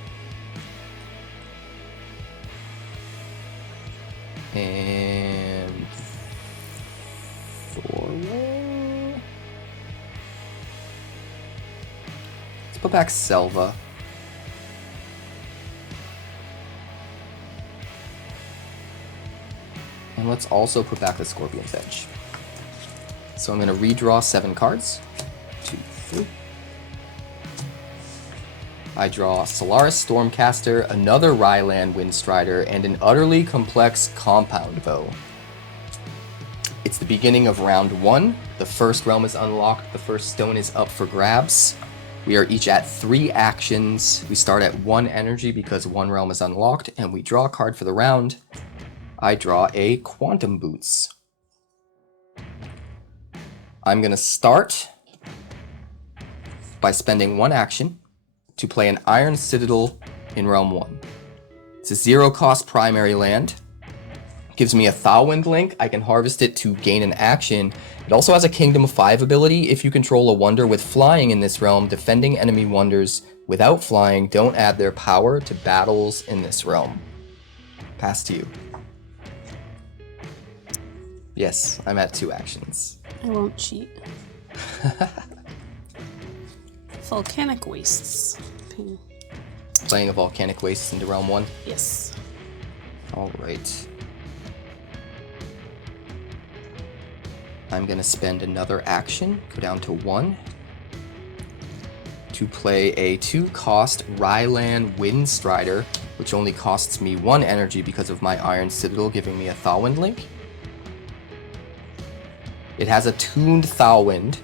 And Thorwell. Let's put back Selva. And let's also put back the Scorpion's Edge. So I'm going to redraw 7 cards. 2, 3. I draw Solaris Stormcaster, another Ryland Windstrider, and an utterly complex Compound Bow. It's the beginning of round 1. The first realm is unlocked. The first stone is up for grabs. We are each at 3 actions. We start at 1 energy because 1 realm is unlocked, and we draw a card for the round. I draw a Quantum Boots. I'm going to start by spending 1 action to play an Iron Citadel in Realm 1. It's a 0-cost primary land. It gives me a Thawwind Link. I can harvest it to gain an action. It also has a Kingdom of 5 ability. If you control a wonder with flying in this realm, defending enemy wonders without flying don't add their power to battles in this realm. Pass to you. Yes, I'm at 2 actions. I won't cheat. Volcanic Wastes. Ping. Playing a Volcanic Wastes into Realm 1? Yes. Alright. I'm going to spend another action, go down to 1, to play a 2-cost Ryland Windstrider, which only costs me 1 energy because of my Iron Citadel, giving me a Thawwind Link. It has a tuned Thawwind,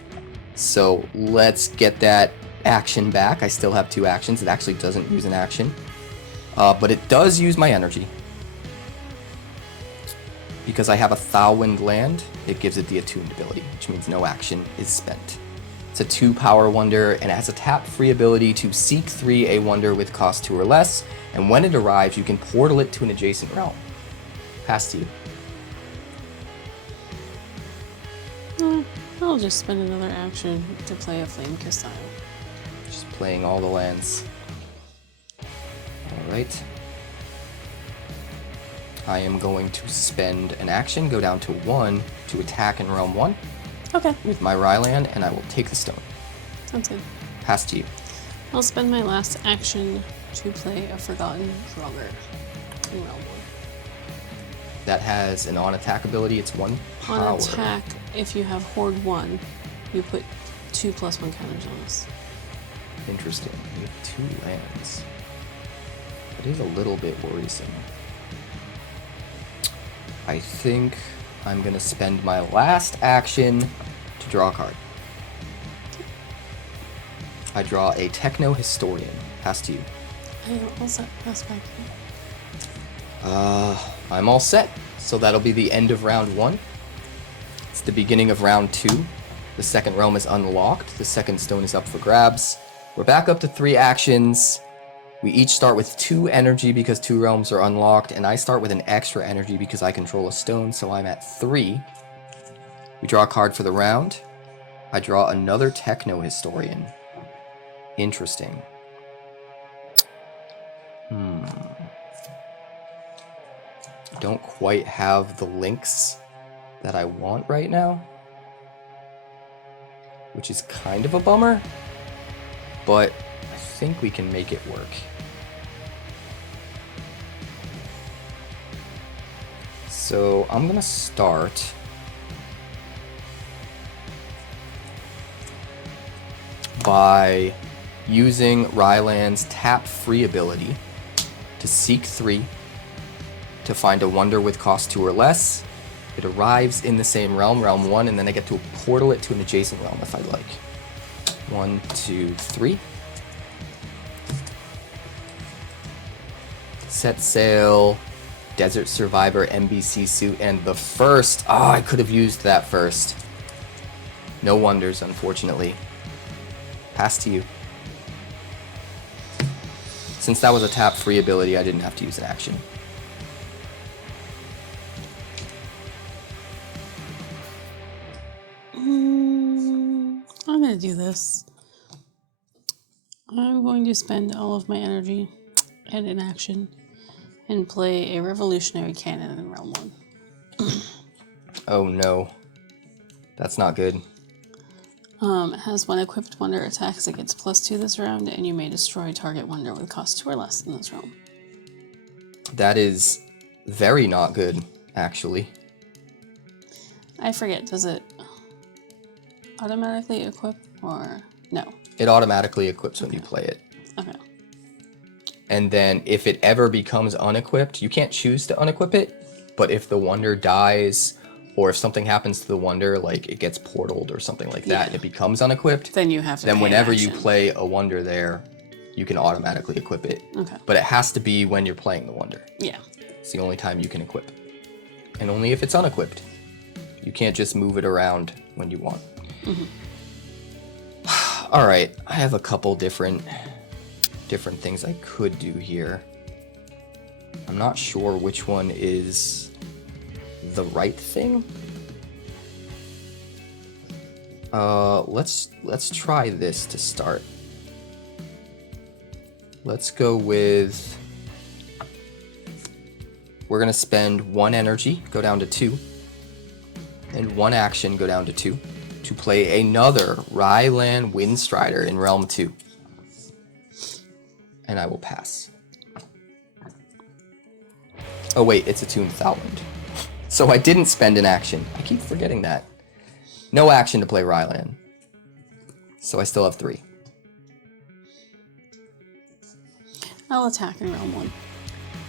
so let's get that action back. I still have 2 actions. It actually doesn't use an action, but it does use my energy. Because I have a Thawwind land, it gives it the attuned ability, which means no action is spent. It's a 2-power wonder, and it has a tap-free ability to seek 3 a wonder with cost 2 or less, and when it arrives, you can portal it to an adjacent realm. Pass to you. I'll just spend another action to play a Flame Kissile. Just playing all the lands. Alright. I am going to spend an action, go down to 1 to attack in Realm 1. Okay. With my Ryland, and I will take the stone. Sounds good. Pass to you. I'll spend my last action to play a Forgotten Drummer in Realm 1. That has an on-attack ability. It's 1 power. On attack, if you have Horde 1, you put 2 +1 counters on us. Interesting. We have 2 lands. That is a little bit worrisome. I think I'm going to spend my last action to draw a card. I draw a Techno Historian. Pass to you. I am all set. Pass back to you. I'm all set. So that'll be the end of round 1. It's the beginning of round 2. The second realm is unlocked. The second stone is up for grabs. We're back up to 3 actions. We each start with 2 energy because 2 realms are unlocked, and I start with an extra energy because I control a stone, so I'm at 3. We draw a card for the round. I draw another Techno Historian. Interesting. Don't quite have the links that I want right now, which is kind of a bummer, but I think we can make it work. So I'm gonna start by using Ryland's tap-free ability to seek 3 to find a wonder with cost 2 or less. It arrives in the same realm, Realm 1, and then I get to portal it to an adjacent realm if I'd like. 1, 2, 3. Set sail, Desert Survivor, NBC suit, and the first. Oh, I could have used that first. No wonders, unfortunately. Pass to you. Since that was a tap-free ability, I didn't have to use an action. going to do this. I'm going to spend all of my energy and inaction and play a revolutionary cannon in round 1. Oh no. That's not good. It has when equipped wonder attacks, it gets +2 this round, and you may destroy target wonder with cost 2 or less in this round. That is very not good, actually. I forget, does it automatically equip or no? It automatically equips when you play it. Okay. And then if it ever becomes unequipped, you can't choose to unequip it, but if the wonder dies or if something happens to the wonder, like it gets portaled or something like that, and it becomes unequipped, then you have to then pay whenever action. you play a wonder there, you can automatically equip it. Okay. But it has to be when you're playing the wonder. Yeah. It's the only time you can equip. And only if it's unequipped. You can't just move it around when you want. All right, I have a couple different things I could do here. I'm not sure which one is the right thing. Let's try this to start. Let's go with, we're gonna spend 1 energy, go down to 2, and 1 action, go down to 2, to play another Ryland Windstrider in Realm 2. And I will pass. Oh wait, it's a Toon Thouland. So I didn't spend an action. I keep forgetting that. No action to play Ryland. So I still have 3. I'll attack in round 1.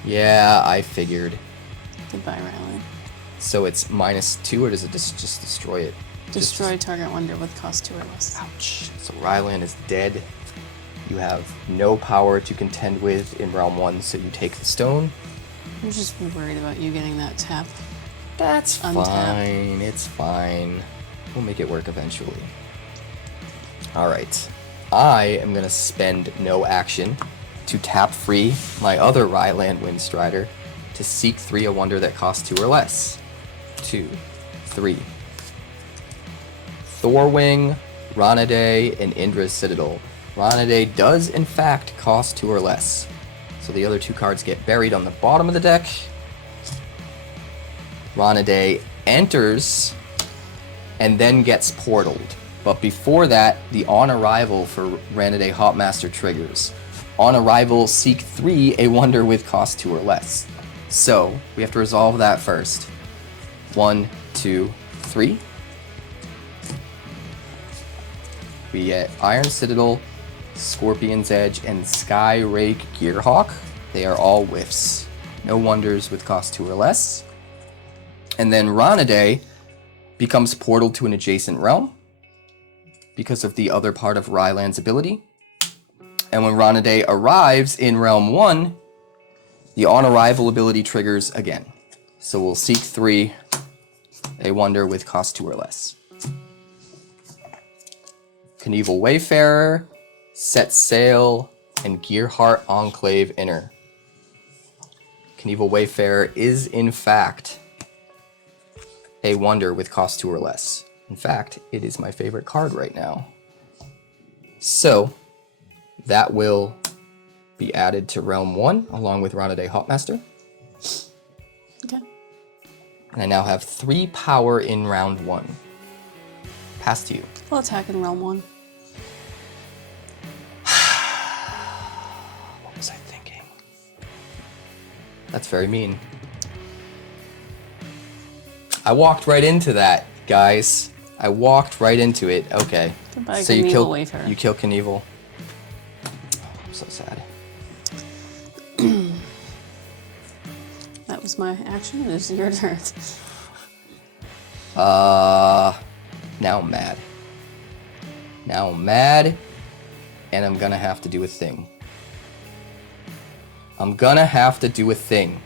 Yeah, I figured. Goodbye, Ryland. So it's -2, or does it just destroy it? Destroy target wonder with cost 2 or less. Ouch. So Ryland is dead. You have no power to contend with in round 1, so you take the stone. I'm just worried about you getting that tap. That's Untap. fine. It's fine. We'll make it work eventually. Alright. I am going to spend no action to tap free my other Ryland Windstrider to seek 3 a wonder that costs 2 or less. 2, 3. Thorwing, Ronade, and Indra's Citadel. Ronade does in fact cost 2 or less. So the other 2 cards get buried on the bottom of the deck. Ronade enters and then gets portaled. But before that, the on arrival for Ronade Hopmaster triggers. On arrival, seek 3 a wonder with cost 2 or less. So we have to resolve that first. 1, 2, 3. We get Iron Citadel, Scorpion's Edge, and Skyrake Gearhawk. They are all whiffs. No wonders with cost 2 or less. And then Ronade becomes portaled to an adjacent realm because of the other part of Ryland's ability. And when Ronade arrives in Realm 1, the on arrival ability triggers again. So we'll seek 3 a wonder with cost 2 or less. Kanevil Wayfarer, Set Sail, and Gearhart Enclave Inner. Kanevil Wayfarer is in fact a wonder with cost 2 or less. In fact, it is my favorite card right now. So that will be added to Realm 1 along with Ronade Hopmaster. Okay. And I now have 3 power in round 1. Pass to you. I'll attack in round 1. What was I thinking? That's very mean. I walked right into that, guys. I walked right into it. Okay. Goodbye, So Kanevil Wayfarer. you kill Kanevil. Oh, I'm so sad. That was my action. It is your turn. Now I'm mad. Now I'm mad, and I'm gonna have to do a thing. I'm gonna have to do a thing.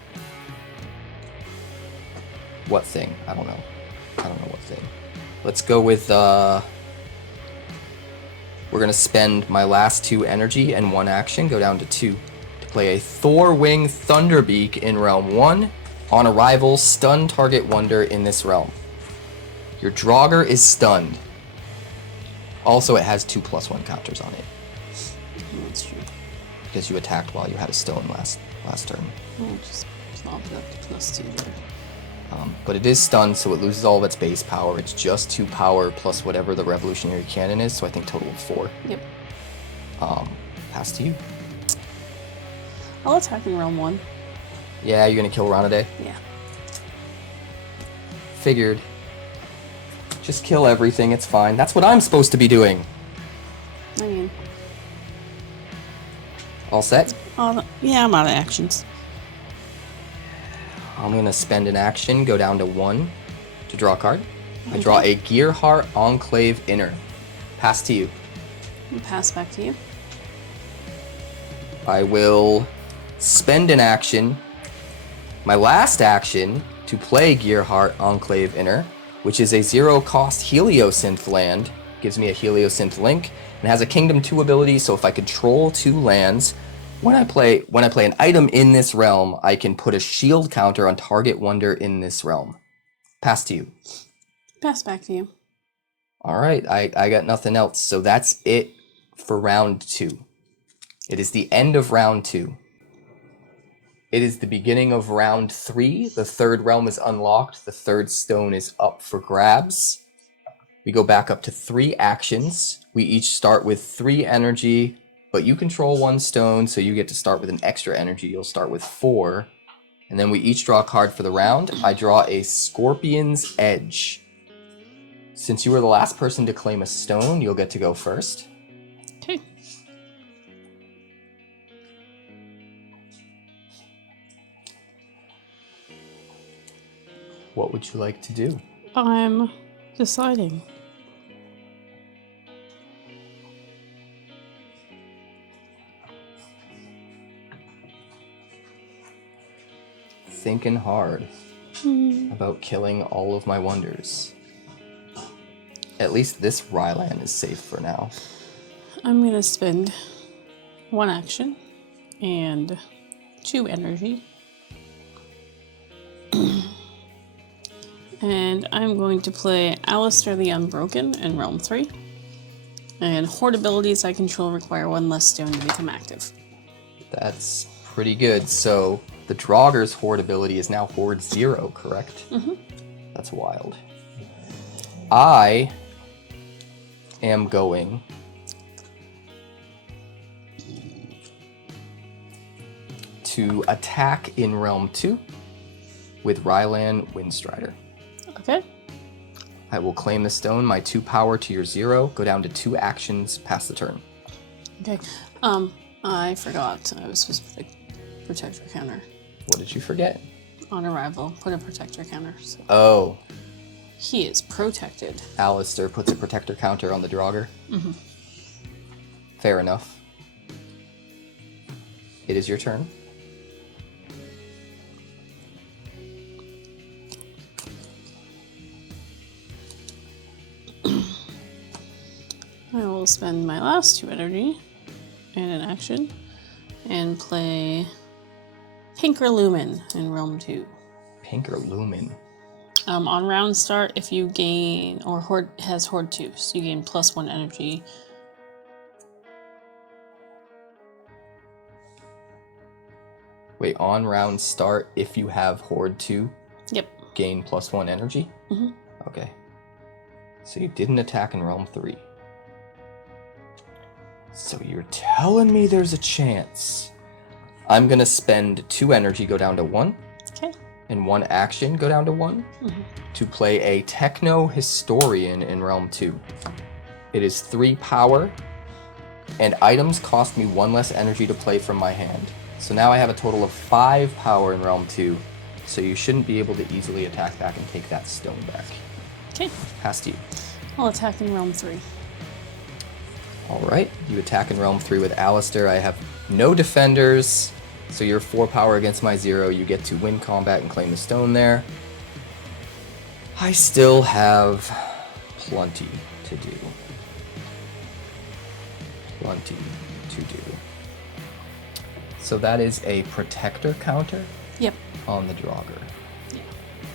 What thing? I don't know. I don't know what thing. Let's go with, we're gonna spend my last 2 energy and 1 action, go down to 2, to play a Thorwing Thunderbeak in Realm 1. On arrival, stun target wonder in this realm. Your Draugr is stunned. Also, it has 2+1 counters on it. That's true. Because you attacked while you had a stone last turn. I'll just plop it up to +2 there. But it is stunned, so it loses all of its base power. It's just 2 power plus whatever the Revolutionary Cannon is, so I think total of 4. Yep. Pass to you. I'll attack in realm 1. Yeah, you're gonna kill Ronade? Yeah. Figured. Just kill everything, it's fine. That's what I'm supposed to be doing. I mean... All set? Yeah, I'm out of actions. I'm gonna spend an action, go down to 1 to draw a card. I draw a Gearhart Enclave Inner. Pass to you. And pass back to you. I will spend an action, my last action, to play Gearhart Enclave Inner, which is a 0-cost Heliosynth land. Gives me a Heliosynth link, and has a Kingdom 2 ability, so if I control 2 lands, when I play an item in this realm, I can put a shield counter on target wonder in this realm. Pass to you. Pass back to you. Alright, I got nothing else, so that's it for round 2. It is the end of round 2. It is the beginning of round 3. The 3rd realm is unlocked. The 3rd stone is up for grabs. We go back up to 3 actions. We each start with 3 energy, but you control 1 stone, so you get to start with an extra energy. You'll start with 4. And then we each draw a card for the round. I draw a Scorpion's Edge. Since you were the last person to claim a stone, you'll get to go first. Okay. What would you like to do? I'm deciding. Thinking hard about killing all of my wonders. At least this Ryland is safe for now. I'm gonna spend 1 action and 2 energy. And I'm going to play Alistair the Unbroken in Realm 3. And horde abilities I control require 1 less stone to become active. That's pretty good. So the Draugr's horde ability is now horde 0, correct? Mm-hmm. That's wild. I am going to attack in Realm 2 with Ryland Windstrider. Okay. I will claim the stone, my 2 power to your 0, go down to 2 actions, pass the turn. Okay. I forgot I was supposed to put a protector counter. What did you forget? On arrival, put a protector counter. So Oh. he is protected. Alistair puts a protector counter on the Draugr. Mm-hmm. Fair enough. It is your turn. I will spend my last 2 energy and an action and play Pinker Lumen in Realm 2. Pinker Lumen. On round start, if you gain, or Horde has Horde 2, so you gain +1 energy. Wait, on round start, if you have Horde 2, Yep. gain +1 energy? Mm-hmm. Okay. So you didn't attack in Realm 3. So you're telling me there's a chance. I'm gonna spend 2 energy, go down to 1. Okay. And 1 action, go down to 1. Mm-hmm. To play a Techno Historian in Realm 2. It is 3 power, and items cost me 1 less energy to play from my hand. So now I have a total of 5 power in Realm 2, so you shouldn't be able to easily attack back and take that stone back. Okay. Pass to you. I'll attack in Realm 3. Alright, you attack in Realm 3 with Alistair. I have no defenders, so you're 4 power against my 0. You get to win combat and claim the stone there. I still have plenty to do. Plenty to do. So that is a protector counter Yep. on the Draugr. Yeah.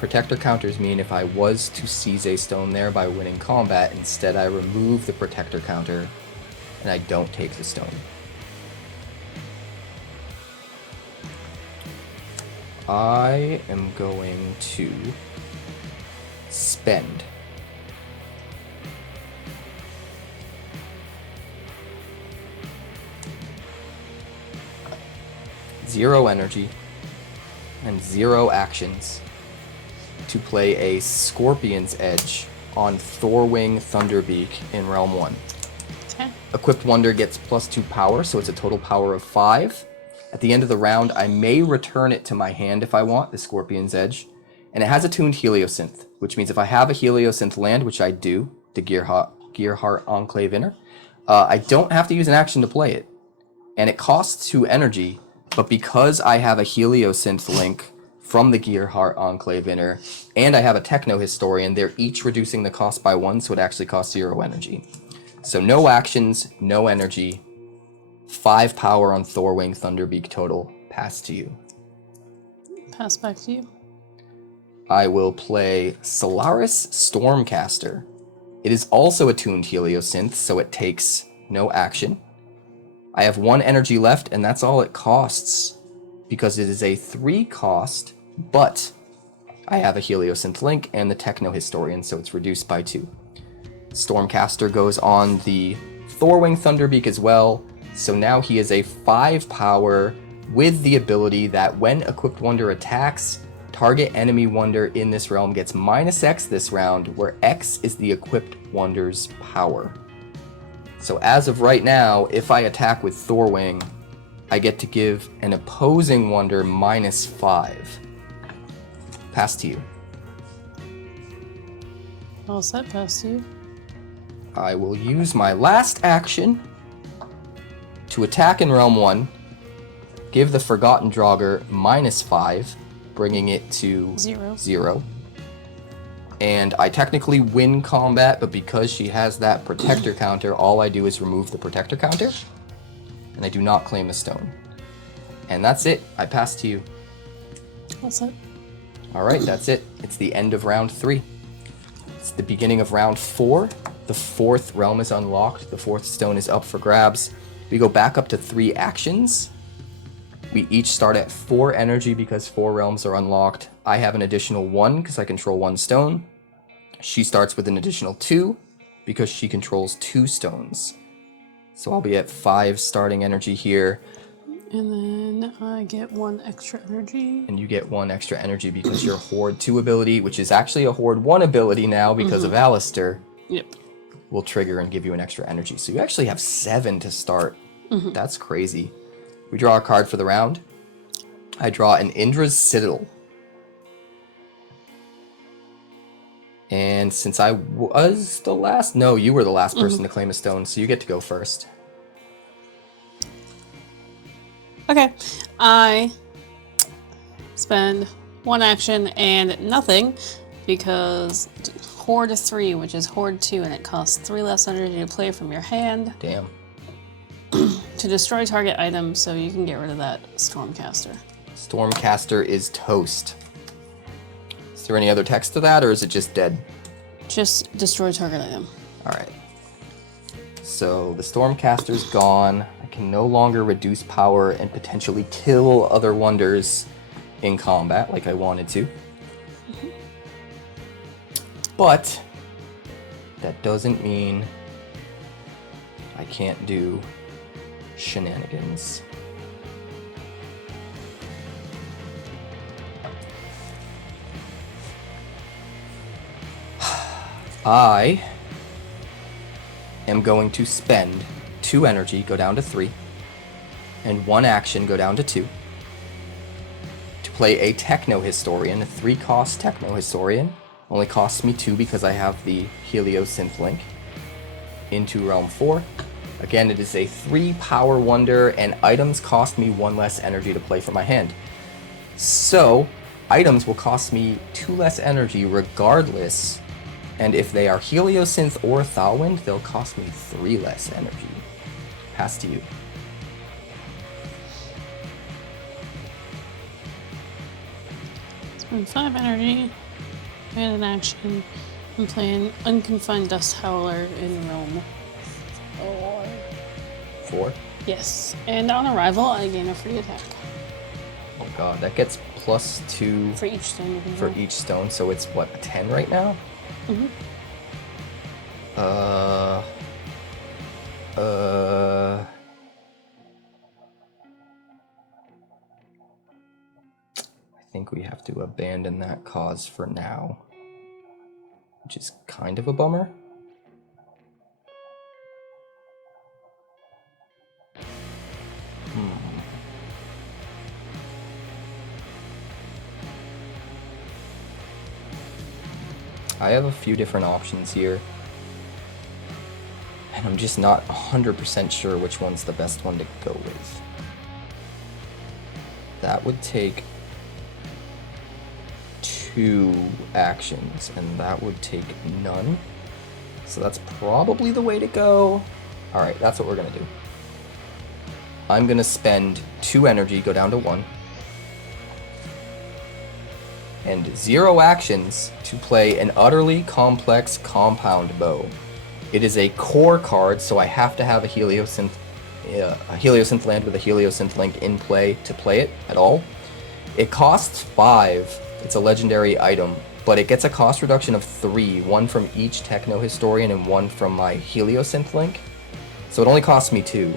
protector counters mean if I was to seize a stone there by winning combat, instead I remove the protector counter and I don't take the stone. I am going to spend 0 energy and 0 actions to play a Scorpion's Edge on Thorwing Thunderbeak in Realm 1. Okay. Equipped Wonder gets +2 power, so it's a total power of 5. At the end of the round, I may return it to my hand if I want, the Scorpion's Edge. And it has attuned Heliosynth, which means if I have a Heliosynth land, which I do, the 𝐿 Enclave Inner, I don't have to use an action to play it. And it costs 2 energy, but because I have a Heliosynth link from the 𝐿 Enclave Inner, and I have a Techno Historian, they're each reducing the cost by 1, so it actually costs 0 energy. So no actions, no energy, 5 power on Thorwing Thunderbeak total. Pass to you. Pass back to you. I will play Solaris Stormcaster. It is also attuned Heliosynth, so it takes no action. I have 1 energy left, and that's all it costs, because it is a 3 cost, but I have a Heliosynth link and the Techno Historian, so it's reduced by 2. Stormcaster goes on the Thorwing Thunderbeak as well, so now he is a 5 power with the ability that when Equipped Wonder attacks, target enemy Wonder in this realm gets -X this round, where X is the Equipped Wonder's power. So as of right now, if I attack with Thorwing, I get to give an opposing Wonder -5. Pass to you. All set, pass to you. I will use my last action to attack in Realm 1, give the Forgotten Draugr -5, bringing it to 0. And I technically win combat, but because she has that protector counter, all I do is remove the protector counter, and I do not claim a stone. And that's it. I pass to you. All set. Alright, that's it. It's the end of round 3. It's the beginning of round 4. The 4th realm is unlocked. The 4th stone is up for grabs. We go back up to 3 actions. We each start at 4 energy because 4 realms are unlocked. I have an additional 1 because I control 1 stone. She starts with an additional 2 because she controls 2 stones. So I'll be at 5 starting energy here. And then I get 1 extra energy. And you get 1 extra energy because your Horde 2 ability, which is actually a Horde 1 ability now because of Alistair, will trigger and give you an extra energy. So you actually have 7 to start. That's crazy. We draw a card for the round. I draw an Indra's Citadel. And since I was the last... No, you were the last person to claim a stone, so you get to go first. Okay. I spend 1 action and nothing because Horde 3, which is Horde 2, and it costs 3 less energy to play from your hand. Damn. To destroy target item, so you can get rid of that Stormcaster. Stormcaster is toast. Is there any other text to that, or is it just dead? Just destroy target item. Alright. So the Stormcaster's gone. I can no longer reduce power and potentially kill other wonders in combat like I wanted to. But that doesn't mean I can't do shenanigans. I am going to spend 2 energy, go down to 3, and 1 action, go down to 2, to play a Techno Historian, a 3-cost Techno Historian. Only costs me 2 because I have the Heliosynth link, into Realm 4. Again, it is a 3 power wonder, and items cost me 1 less energy to play from my hand. So, items will cost me 2 less energy regardless, and if they are Heliosynth or Thalwind, they'll cost me 3 less energy. Pass to you. Spend 5 energy and an action. I'm playing Unconfined Dust Howler in Realm 4. 4? Yes, and on arrival, I gain a free attack. Oh god, that gets +2 For each stone you can for roll. each stone, so it's what, a 10 right now? Mm-hmm. I think we have to abandon that cause for now, which is kind of a bummer. I have a few different options here, and I'm just not 100% sure which one's the best one to go with. That would take 2 actions, and that would take none. So that's probably the way to go. Alright, that's what we're gonna do. I'm gonna spend 2 energy, go down to 1. And 0 actions to play an utterly complex compound bow. It is a core card, so I have to have a Heliosynth land with a Heliosynth link in play to play it at all. It costs 5. It's a legendary item, but it gets a cost reduction of 3, 1 from each Techno Historian and 1 from my Heliosynth link. So it only costs me 2.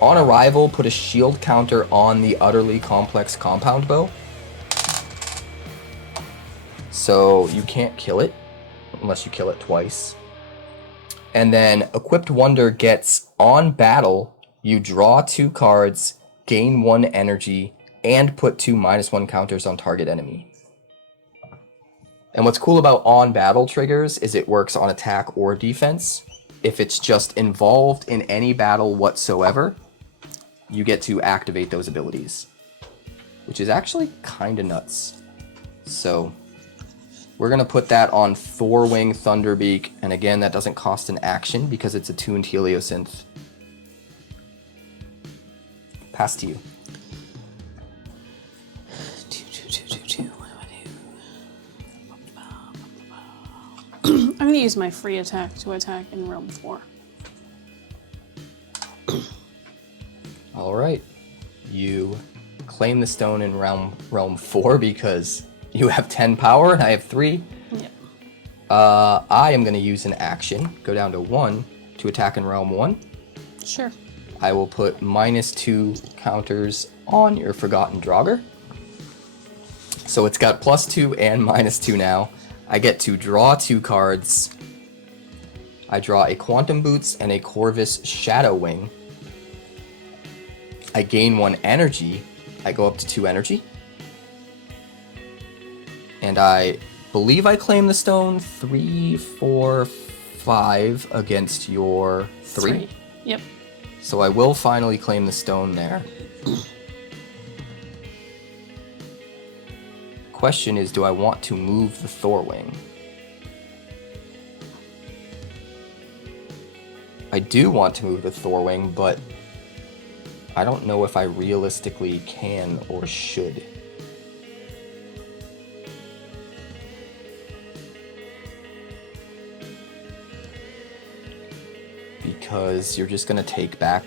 On arrival, put a shield counter on the utterly complex compound bow. So you can't kill it, unless you kill it twice. And then Equipped Wonder gets, on battle, you draw 2 cards, gain 1 energy, and put 2 -1 counters on target enemy. And what's cool about on battle triggers is it works on attack or defense. If it's just involved in any battle whatsoever, you get to activate those abilities, which is actually kind of nuts. So we're going to put that on Thorwing Thunderbeak, and again, that doesn't cost an action because it's a tuned Heliosynth. Pass to you. I'm going to use my free attack to attack in Realm 4. Alright. You claim the stone in Realm 4 because you have 10 power and I have 3. Yep. I am going to use an action, go down to 1, to attack in Realm 1. Sure. I will put -2 counters on your Forgotten Draugr. So it's got +2 and -2 now. I get to draw 2 cards. I draw a Quantum Boots and a Corvus Shadowwing. I gain 1 energy. I go up to 2 energy. And I believe I claim the stone 3, 4, 5 against your 3. Yep. So I will finally claim the stone there. Question is, do I want to move the Thorwing? I do want to move the Thorwing, but I don't know if I realistically can or should. Because you're just gonna take back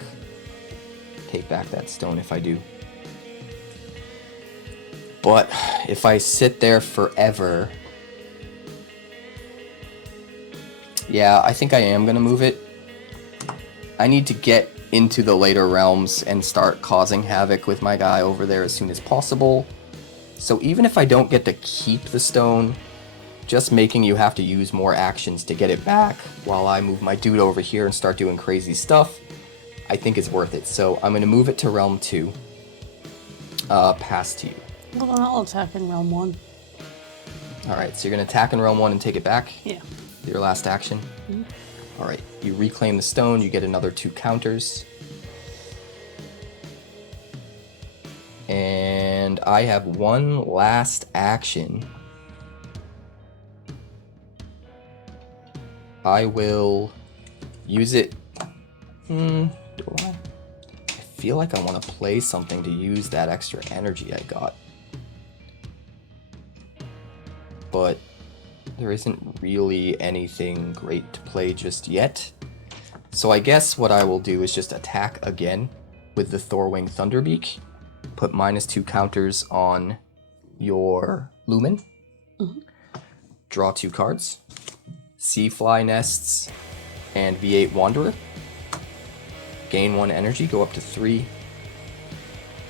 that stone if I do. But if I sit there forever, yeah, I think I am gonna move it. I need to get into the later realms and start causing havoc with my guy over there as soon as possible. So even if I don't get to keep the stone, just making you have to use more actions to get it back while I move my dude over here and start doing crazy stuff, I think is worth it. So I'm going to move it to Realm 2. Pass to you. Well, then I'll attack in Realm 1. Alright, so you're going to attack in Realm 1 and take it back? Yeah. Your last action? Mm-hmm. Alright, you reclaim the stone, you get another 2 counters. And I have 1 last action. I will use it. Do I? I feel like I want to play something to use that extra energy I got. But there isn't really anything great to play just yet. So I guess what I will do is just attack again with the Thorwing Thunderbeak. Put -2 counters on your Lumen. Draw 2 cards. Sea Fly Nests and V8 Wanderer. Gain 1 energy, go up to 3.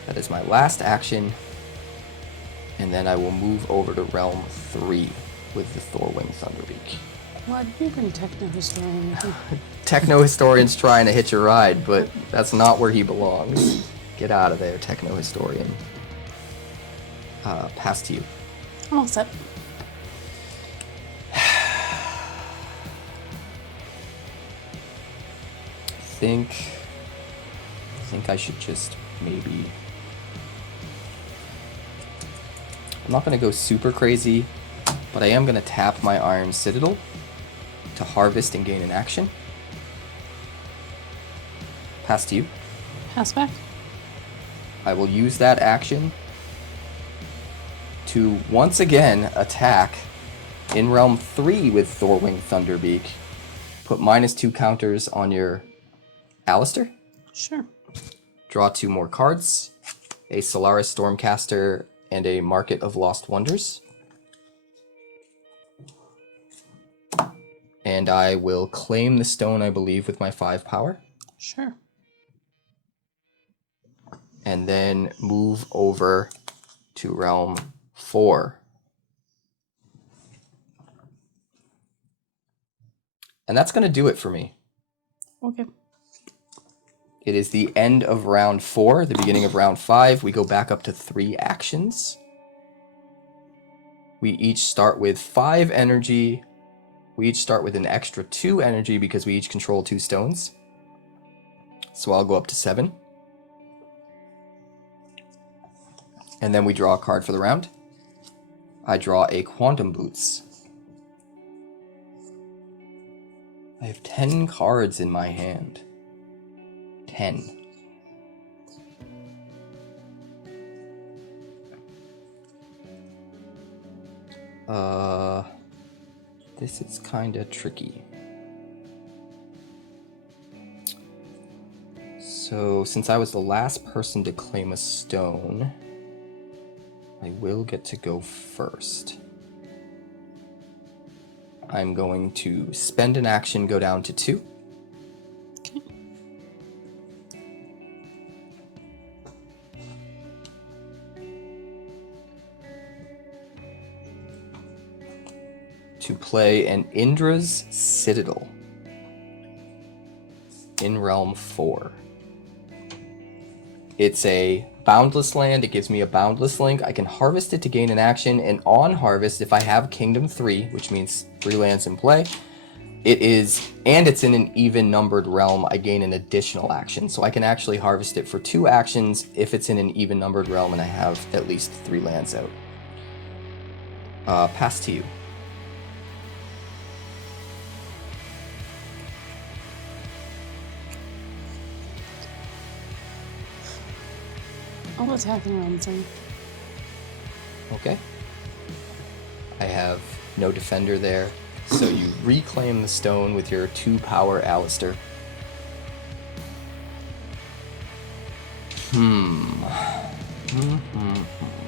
That is my last action. And then I will move over to Realm 3 with the Thorwing Thunderbeak. Why did you bring Techno Historian with you? Techno Historian's trying to hitch a ride, but that's not where he belongs. Get out of there, Techno Historian. Pass to you. I'm all set. I think I should just maybe... I'm not going to go super crazy, but I am going to tap my Iron Citadel to harvest and gain an action. Pass to you. Pass back. I will use that action to once again attack in Realm 3 with Thorwing Thunderbeak. Put -2 counters on your Alistair. Sure. Draw 2 more cards. A Solaris Stormcaster and a Market of Lost Wonders. And I will claim the stone, I believe, with my 5 power. Sure. And then move over to Realm 4. And that's going to do it for me. Okay. It is the end of round 4, the beginning of round 5. We go back up to 3 actions. We each start with 5 energy. We each start with an extra 2 energy because we each control 2 stones. So I'll go up to 7. And then we draw a card for the round. I draw a Quantum Boots. I have 10 cards in my hand. 10. This is kind of tricky. So, since I was the last person to claim a stone, I will get to go first. I'm going to spend an action, go down to 2. Okay. To play an Indra's Citadel in Realm 4. It's a boundless land. It gives me a boundless link. I can harvest it to gain an action, and on harvest, if I have Kingdom 3, which means 3 lands in play, it's in an even numbered realm, I gain an additional action. So I can actually harvest it for 2 actions if it's in an even numbered realm and I have at least 3 lands out. Pass to you. I'll attack in round 3. Okay. I have no defender there, so you reclaim the stone with your 2 power Alistair. I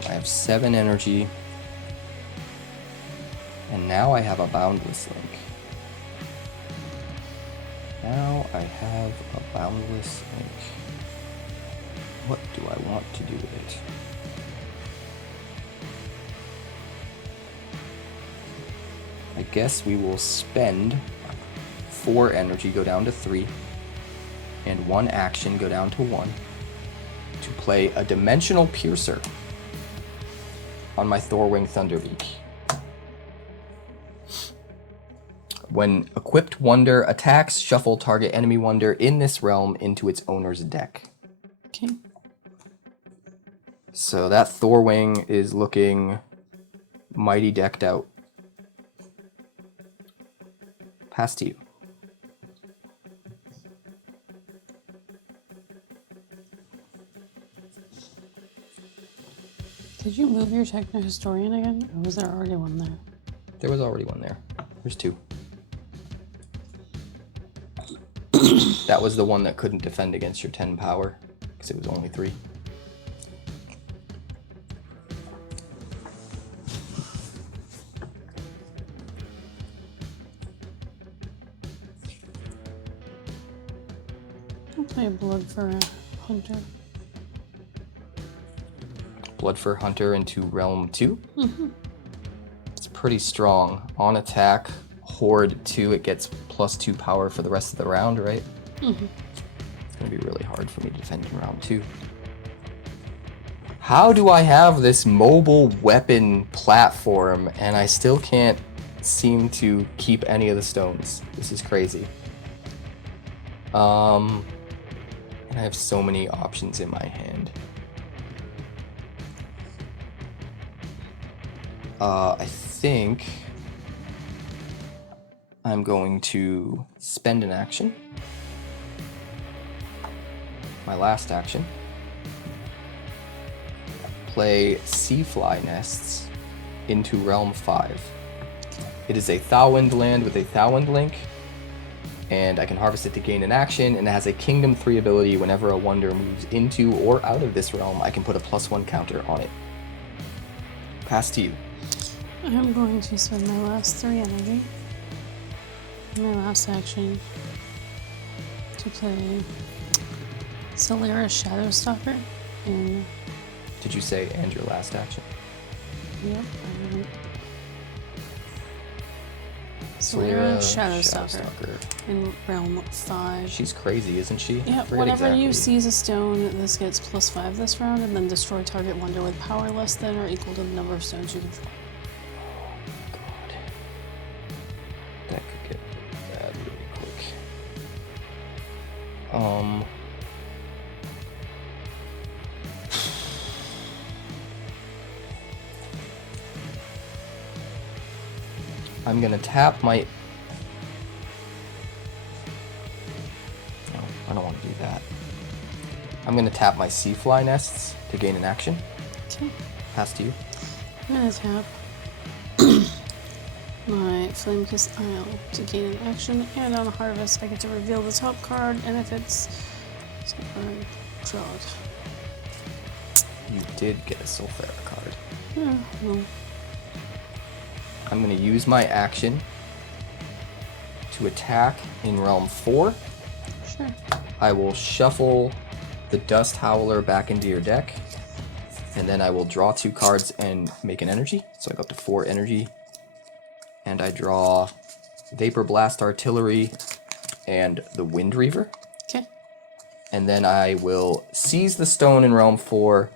have 7 energy. And now I have a boundless link. What do I want to do with it? I guess we will spend 4 energy, go down to 3, and 1 action, go down to 1, to play a Dimensional Piercer on my Thorwing Thunderbeak. When equipped wonder attacks, shuffle target enemy wonder in this realm into its owner's deck. Okay. So that Thorwing is looking mighty decked out. Pass to you. Did you move your Techno Historian again, or was there already one there? There was already one there. There's 2. That was the one that couldn't defend against your 10 power, because it was only 3. I'll play Blood for a Hunter. Blood for Hunter into Realm 2. It's pretty strong. On attack, Horde 2, it gets +2 power for the rest of the round, right? It's going to be really hard for me to defend in round 2. How do I have this mobile weapon platform and I still can't seem to keep any of the stones? This is crazy. And I have so many options in my hand. I think I'm going to spend an action. My last action. Play Sea Fly Nests into Realm 5. It is a Thauwind land with a Thauwind link, and I can harvest it to gain an action, and it has a Kingdom 3 ability. Whenever a wonder moves into or out of this realm, I can put a +1 counter on it. Pass to you. I'm going to spend my last 3 energy, my last action, to play Selva Shadowstalker in... Did you say and your last action? Yep. Selva Shadowstalker in Realm 5. She's crazy, isn't she? Yeah, whenever you seize a stone, this gets +5 this round, and then destroy target wonder with power less than or equal to the number of stones you control. God. That could get bad really quick. I'm gonna tap my... No, I don't want to do that. I'm gonna tap my Sea Fly Nests to gain an action. Okay. Pass to you. I'm gonna tap my Flamekiss Isle to gain an action, and on a harvest I get to reveal the top card, and if it's... draw it. You did get a Sulfera card. Yeah, well... I'm going to use my action to attack in Realm 4. Sure. I will shuffle the Dust Howler back into your deck, and then I will draw 2 cards and make an energy. So I go up to 4 energy, and I draw Vapor Blast Artillery and the Windreaver. Okay. And then I will seize the stone in Realm 4,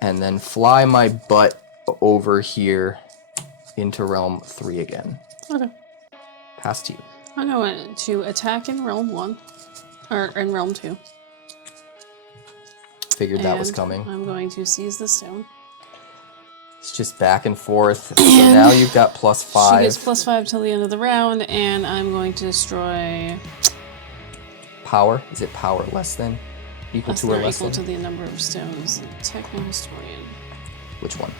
and then fly my butt over here into Realm 3 again. Okay. Pass to you. I'm going to attack in Realm 1, or in Realm 2. Figured that was coming. I'm going to seize the stone. It's just back and forth. So now you've got +5. She gets +5 till the end of the round, and I'm going to destroy... Power? Is it power less than? Equal to or less equal than? to the number of stones. Techno-Historian. Which one?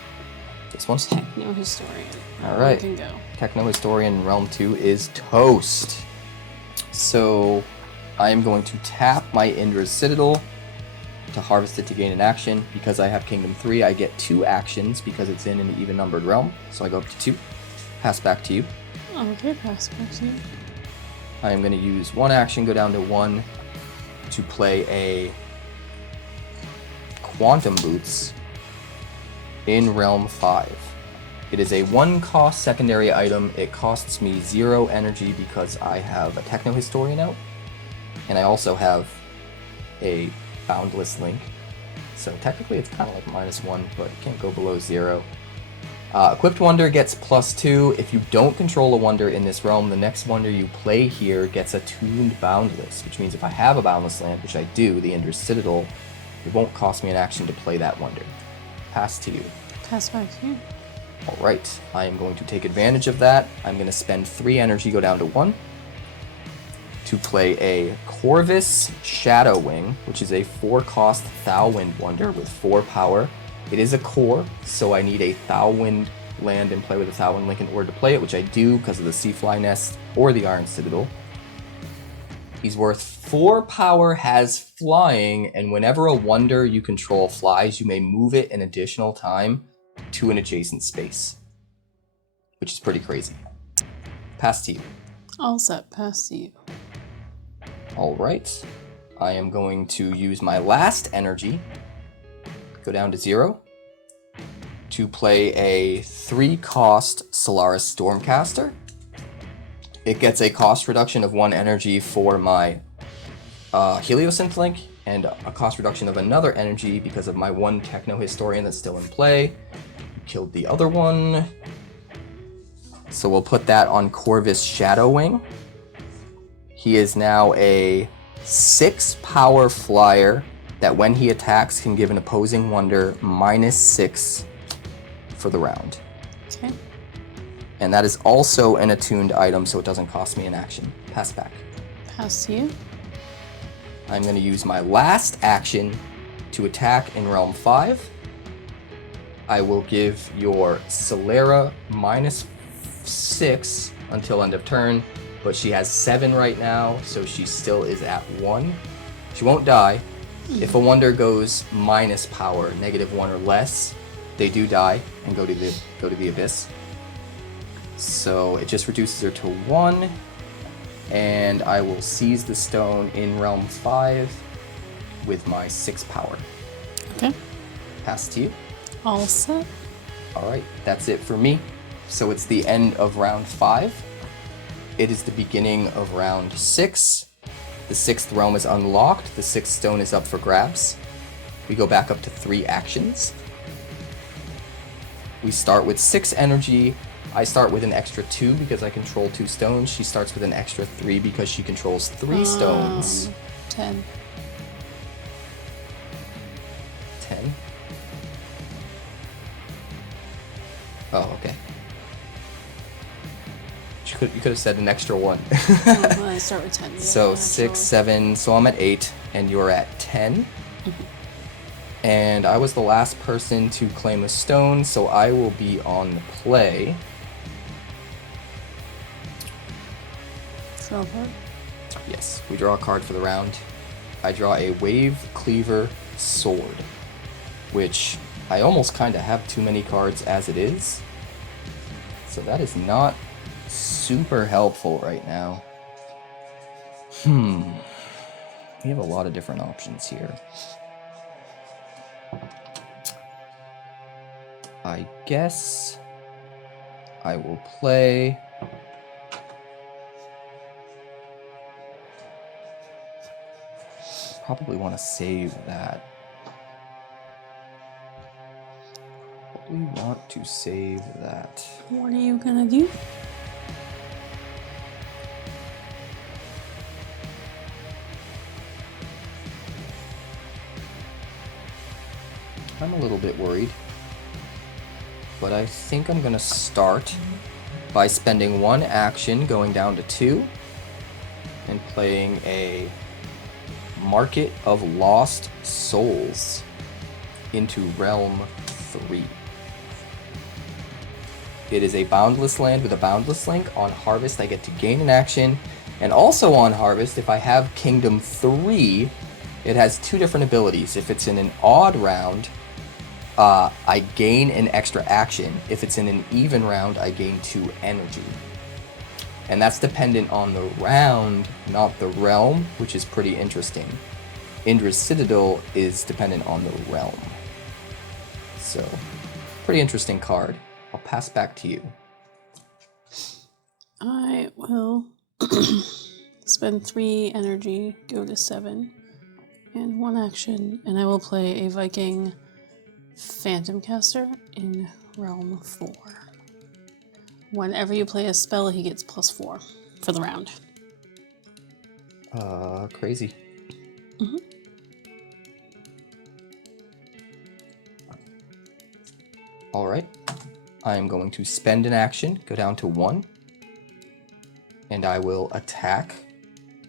This one? Techno-Historian. Alright. Can go. Techno-Historian Realm 2 is toast. So I am going to tap my Indra's Citadel to harvest it to gain an action. Because I have Kingdom 3, I get 2 actions because it's in an even-numbered realm. So I go up to 2. Pass back to you. Okay, pass back to you. I am going to use 1 action, go down to 1 to play a Quantum Boots in Realm 5. It is a 1-cost secondary item. It costs me 0 energy because I have a Techno-Historian out, and I also have a Boundless Link. So technically it's kind of like -1, but it can't go below 0. Equipped Wonder gets +2. If you don't control a Wonder in this realm, the next Wonder you play here gets a tuned Boundless, which means if I have a Boundless land, which I do, the Indra's Citadel, it won't cost me an action to play that Wonder. Pass to you. Pass back to you. Alright, I am going to take advantage of that. I'm going to spend 3 energy, go down to 1, to play a Corvus Shadowwing, which is a 4-cost Thauwind Wonder with 4 power. It is a core, so I need a Thauwind land and play with a Thowling Link in order to play it, which I do because of the Seafly Nest or the Iron Citadel. He's worth 4 power, has flying, and whenever a wonder you control flies, you may move it an additional time to an adjacent space, which is pretty crazy. Pass to you. All set. Pass to you. All right. I am going to use my last energy, go down to 0, to play a 3-cost Solaris Stormcaster. It gets a cost reduction of 1 energy for my Heliosynth Link, and a cost reduction of another energy because of my 1 Techno Historian that's still in play. Killed the other one. So we'll put that on Corvus Shadowwing. He is now a 6-power flyer that when he attacks can give an opposing wonder -6 for the round. Okay. And that is also an attuned item, so it doesn't cost me an action. Pass back. Pass to you. I'm going to use my last action to attack in Realm 5. I will give your Solera -6 until end of turn, but she has 7 right now, so she still is at 1. She won't die. If a wonder goes minus power, -1 or less, they do die and go to the abyss. So it just reduces her to 1, and I will seize the stone in Realm 5 with my 6 power. Okay. Pass to you. All set. Alright, that's it for me. So it's the end of round 5. It is the beginning of round 6. The 6th realm is unlocked. The 6th stone is up for grabs. We go back up to 3 actions. We start with 6 energy. I start with an extra 2 because I control 2 stones. She starts with an extra 3 because she controls 3 stones. 10. 10? Oh, okay. You could have said an extra 1. Oh, I start with 10. Yeah, So 6, 7, so I'm at 8, and you're at 10. And I was the last person to claim a stone, so I will be on the play. Draw card. Yes, we draw a card for the round. I draw a Wave Cleaver Sword, which I almost kind of have too many cards as it is. So that is not super helpful right now. We have a lot of different options here. I guess I will play probably want to save that. Probably want to save that. What are you gonna do? I'm a little bit worried, but I think I'm gonna start by spending 1 action going down to 2 and playing a Market of Lost Souls into Realm 3. It is a boundless land with a boundless link. On harvest, I get to gain an action, and also on harvest, if I have Kingdom 3, it has 2 different abilities. If it's in an odd round, I gain an extra action. If it's in an even round, I gain 2 energy. And that's dependent on the round, not the realm, which is pretty interesting. Indra's Citadel is dependent on the realm. So, pretty interesting card. I'll pass back to you. I will spend 3 energy, go to 7, and 1 action, and I will play a Viking Phantom Caster in Realm 4. Whenever you play a spell, he gets +4 for the round. Crazy. Alright. I am going to spend an action, go down to 1, and I will attack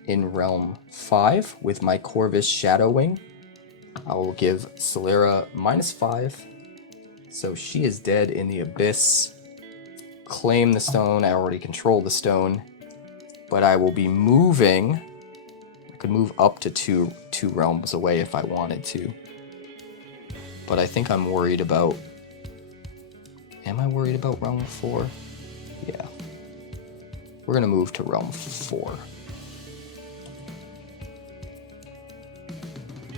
in Realm 5 with my Corvus Shadowwing. I will give Solera -5, so she is dead in the abyss. claim the stone. I already control the stone. But I will be moving. I could move up to two realms away if I wanted to. But I think I'm worried about... Am I worried about realm 4? Yeah. We're going to move to realm 4.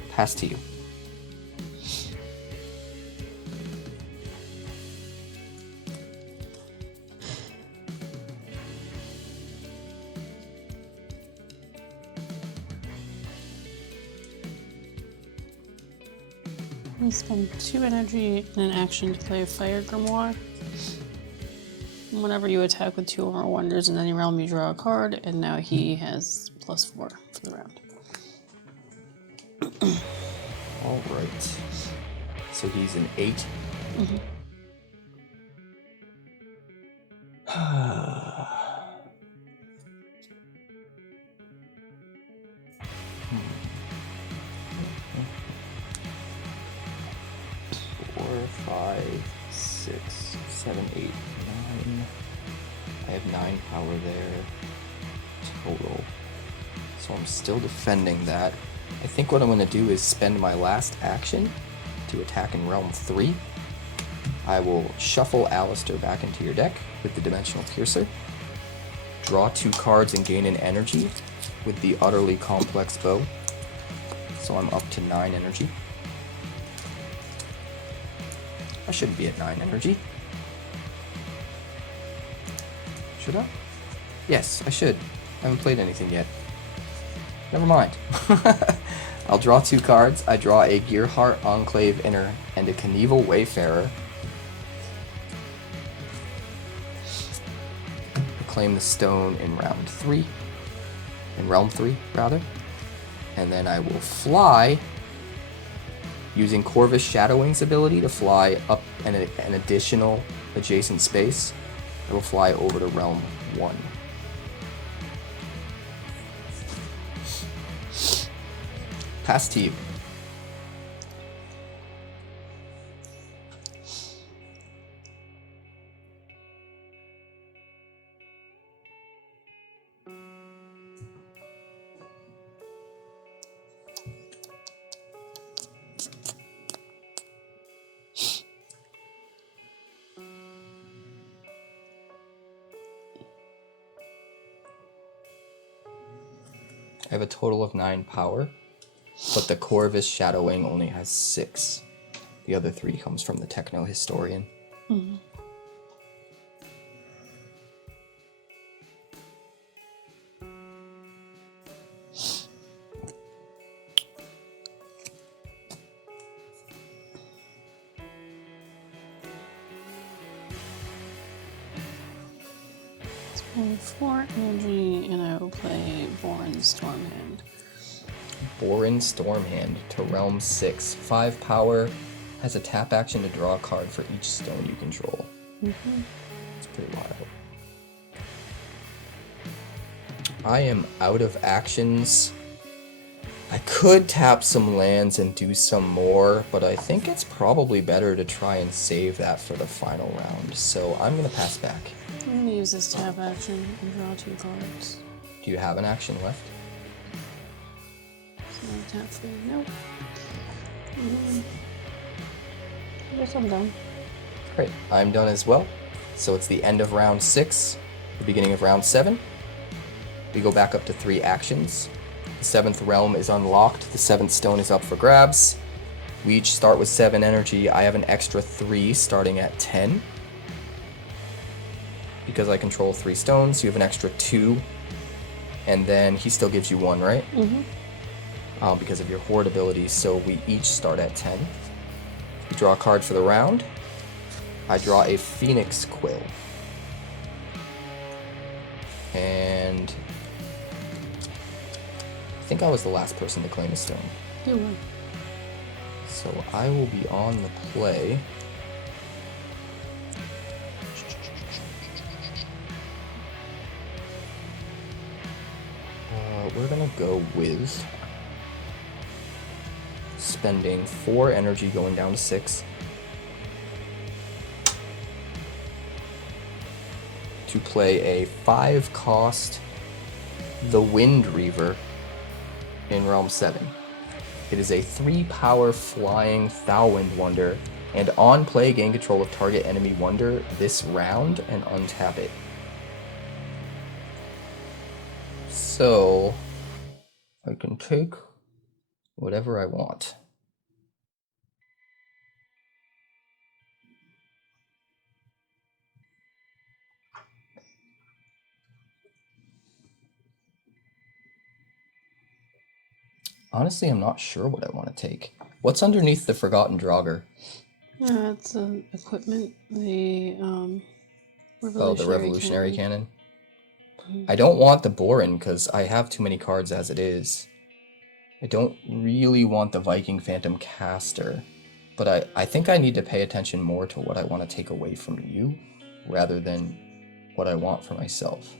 Pass to you. You spend 2 energy and an action to play a Fire Grimoire. Whenever you attack with 2 or more wonders in any realm, you draw a card, and now he has +4 for the round. Alright. So he's an 8. Mm-hmm. 4, 5, 6, 7, 8, 9. I have 9 power there total. So I'm still defending that. I think what I'm going to do is spend my last action to attack in realm 3. I will shuffle Alistair back into your deck with the Dimensional Piercer. Draw 2 cards and gain an energy with the Utterly Complex Bow. So I'm up to 9 energy. I shouldn't be at 9 energy. Should I? Yes, I should. I haven't played anything yet. Never mind. I'll draw 2 cards. I draw a Gearheart Enclave Inner and a Kanevil Wayfarer. Claim the stone in round 3. In realm 3, rather. And then I will fly using Corvus Shadowwing's ability to fly up an additional adjacent space. I will fly over to realm 1. Pass to you. I have a total of 9 power, but the Corvus Shadowwing only has 6. The other 3 comes from the Techno Historian. Mm-hmm. Spend 4 energy, and I will play Borin Stormhand. Borin Stormhand to realm 6. 5 power, has a tap action to draw a card for each stone you control. Mm-hmm. It's pretty wild. I am out of actions. I could tap some lands and do some more, but I think it's probably better to try and save that for the final round. So I'm going to pass back. I'm going to use this tap action and draw 2 cards. Do you have an action left? So tap 3. Nope. I guess I'm done. Great. I'm done as well. So it's the end of round 6, the beginning of round 7. We go back up to 3 actions. The 7th realm is unlocked. The 7th stone is up for grabs. We each start with 7 energy. I have an extra 3 starting at 10. Because I control 3 stones, you have an extra 2. And then he still gives you 1, right? Mm-hmm. Because of your Horde ability, so we each start at 10. You draw a card for the round. I draw a Phoenix Quill. And I think I was the last person to claim a stone. You won. So I will be on the play. We're gonna go with spending 4 energy going down to 6. to play a 5-cost the Windreaver in Realm 7. It is a 3-power flying Thauwind Wonder, and on play, gain control of target enemy Wonder this round and untap it. So, I can take whatever I want. Honestly, I'm not sure what I want to take. What's underneath the Forgotten Draugr? It's equipment. The Revolutionary Cannon. I don't want the Borin because I have too many cards as it is. I don't really want the Viking Phantom Caster, but I think I need to pay attention more to what I want to take away from you rather than what I want for myself.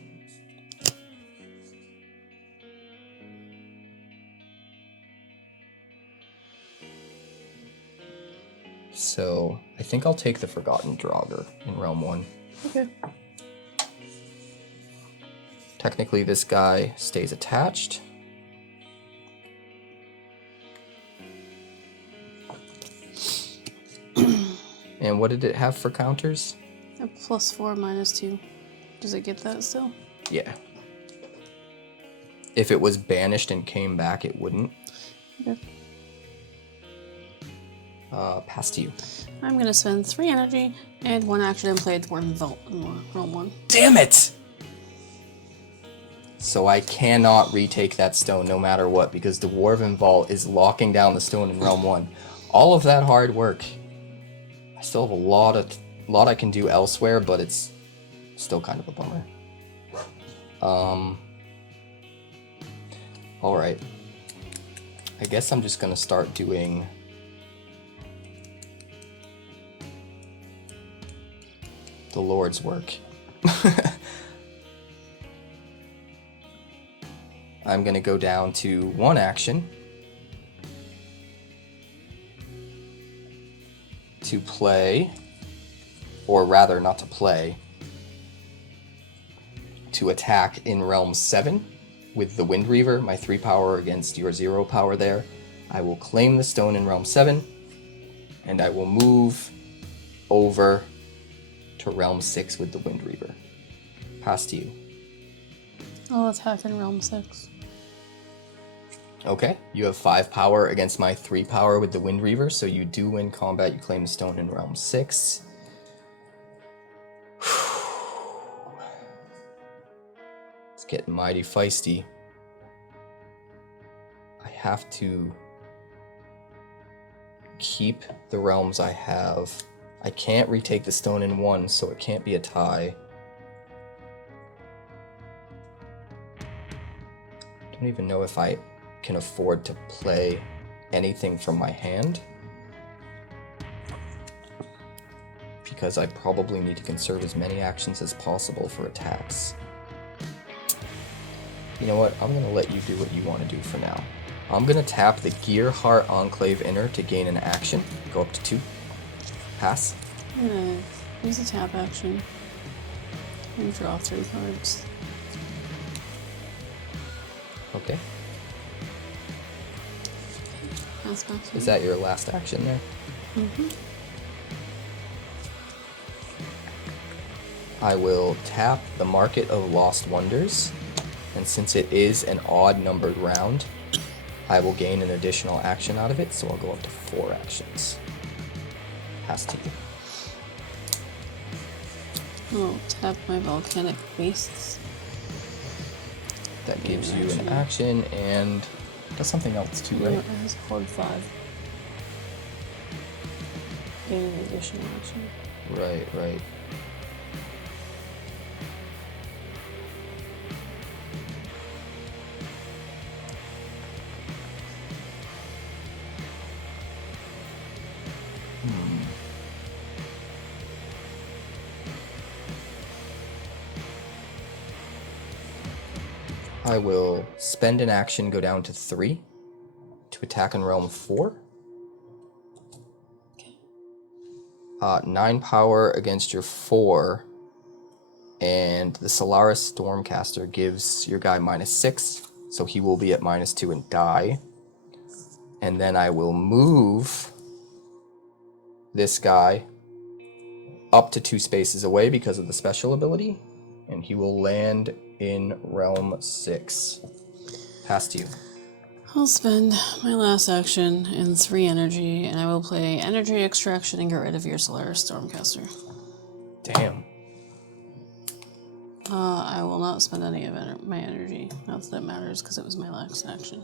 So I think I'll take the Forgotten Draugr in Realm 1. Okay. Technically, this guy stays attached. And what did it have for counters? A +4, -2. Does it get that still? Yeah. If it was banished and came back, it wouldn't. Okay. Pass to you. I'm gonna spend 3 energy and 1 action and play a Dwarven Vault in Realm 1. Damn it! So I cannot retake that stone no matter what, because the Dwarven Vault is locking down the stone in Realm 1. All of that hard work. I still have a lot I can do elsewhere, but it's still kind of a bummer. Alright. I guess I'm just gonna start doing the Lord's work. I'm gonna go down to 1 action to play, or rather not to play, to attack in Realm 7 with the Windreaver, my 3 power against your 0 power there. I will claim the stone in Realm 7, and I will move over to Realm 6 with the Windreaver. Pass to you. I'll attack in Realm 6. Okay, you have 5 power against my 3 power with the Windreaver, so you do win combat. You claim the stone in Realm 6. It's getting mighty feisty. I have to keep the realms I have. I can't retake the stone in 1, so it can't be a tie. Don't even know if I can afford to play anything from my hand, because I probably need to conserve as many actions as possible for attacks. You know what? I'm going to let you do what you want to do for now. I'm going to tap the Gearheart Enclave Inner to gain an action. Go up to 2. Pass. I'm gonna use a tap action and draw 3 cards. Okay. Pass back to Is that your last action there? Mm-hmm. I will tap the Market of Lost Wonders, and since it is an odd numbered round, I will gain an additional action out of it, so I'll go up to 4 actions. Pass to you. I'll tap my Volcanic Wastes. That gives you an action and does something else too, right? It has Horde 5. Gain an additional action. Right. I will spend an action, go down to 3 to attack in Realm 4. 9 power against your 4, And the Solaris Stormcaster gives your guy -6, so he will be at -2 and die. And then I will move this guy up to 2 spaces away because of the special ability, and he will land in Realm 6. Pass to you. I'll spend my last action in 3 energy, and I will play Energy Extraction and get rid of your Solaris Stormcaster. Damn. I will not spend any of my energy. Not that it matters, because it was my last action.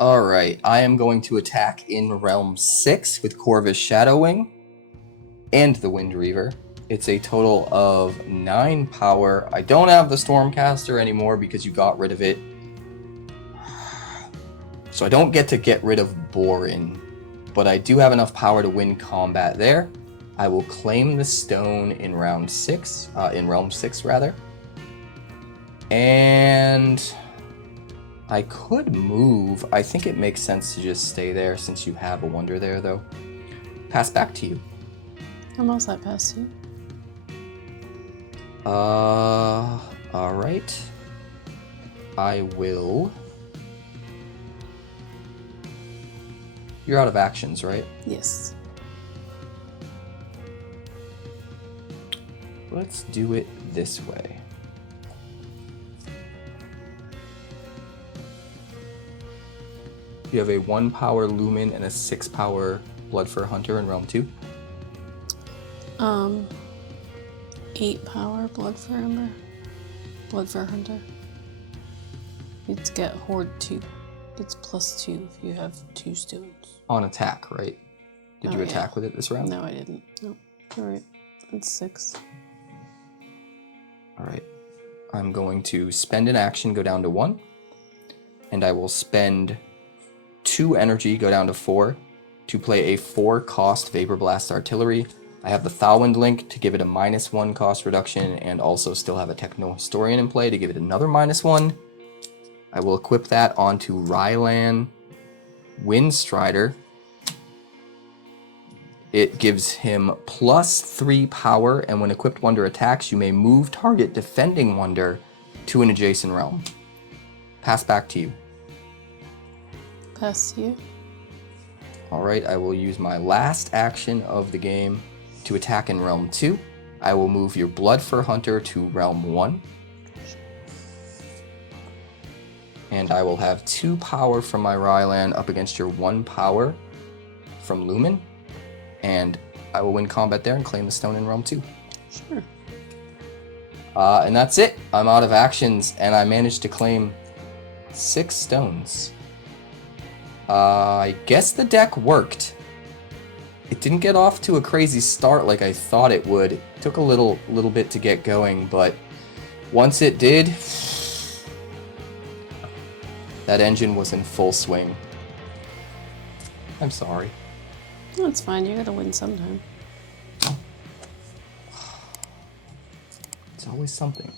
Alright, I am going to attack in Realm 6 with Corvus Shadowwing and the Windreaver. It's a total of 9 power. I don't have the Stormcaster anymore because you got rid of it. So I don't get rid of Borin, but I do have enough power to win combat there. I will claim the stone in Realm 6, rather. And I could move. I think it makes sense to just stay there since you have a wonder there, though. Pass back to you. I'm all set past you. Alright. I will... You're out of actions, right? Yes. Let's do it this way. You have a 1 power Lumen and a 6 power Bloodfur Hunter in Realm 2. 8 power Bloodfur Hunter. It's get Horde 2. It's +2 if you have 2 stones. On attack, right? Did you attack with it this round? No, I didn't. Nope. Alright. That's 6. Alright. I'm going to spend an action, go down to 1. And I will spend 2 energy, go down to 4, to play a 4-cost Vapor Blast Artillery. I have the Thalwind Link to give it a -1 cost reduction, and also still have a Techno Historian in play to give it another -1. I will equip that onto Rylan Windstrider. It gives him +3 power, and when equipped wonder attacks, you may move target defending wonder to an adjacent realm. Pass back to you. Pass to you. Alright, I will use my last action of the game to attack in Realm 2. I will move your Bloodfur Hunter to Realm 1. And I will have 2 power from my Rylan up against your 1 power from Lumen. And I will win combat there and claim the stone in Realm 2. Sure. And that's it. I'm out of actions, and I managed to claim 6 stones. I guess the deck worked. It didn't get off to a crazy start like I thought it would. It took a little bit to get going, but once it did, that engine was in full swing. I'm sorry. That's fine. You gotta win sometime. It's always something.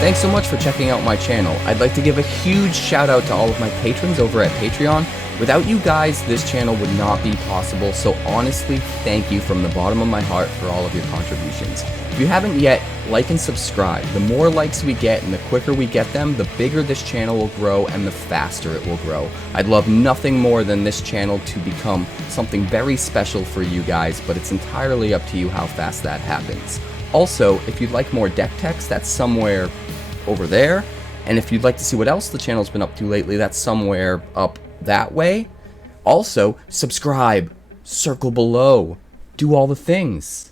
Thanks so much for checking out my channel. I'd like to give a huge shout out to all of my patrons over at Patreon. Without you guys, this channel would not be possible, so honestly, thank you from the bottom of my heart for all of your contributions. If you haven't yet, like and subscribe. The more likes we get and the quicker we get them, the bigger this channel will grow and the faster it will grow. I'd love nothing more than this channel to become something very special for you guys, but it's entirely up to you how fast that happens. Also, if you'd like more deck techs, that's somewhere over there. And if you'd like to see what else the channel's been up to lately, that's somewhere up that way. Also, subscribe, circle below, do all the things.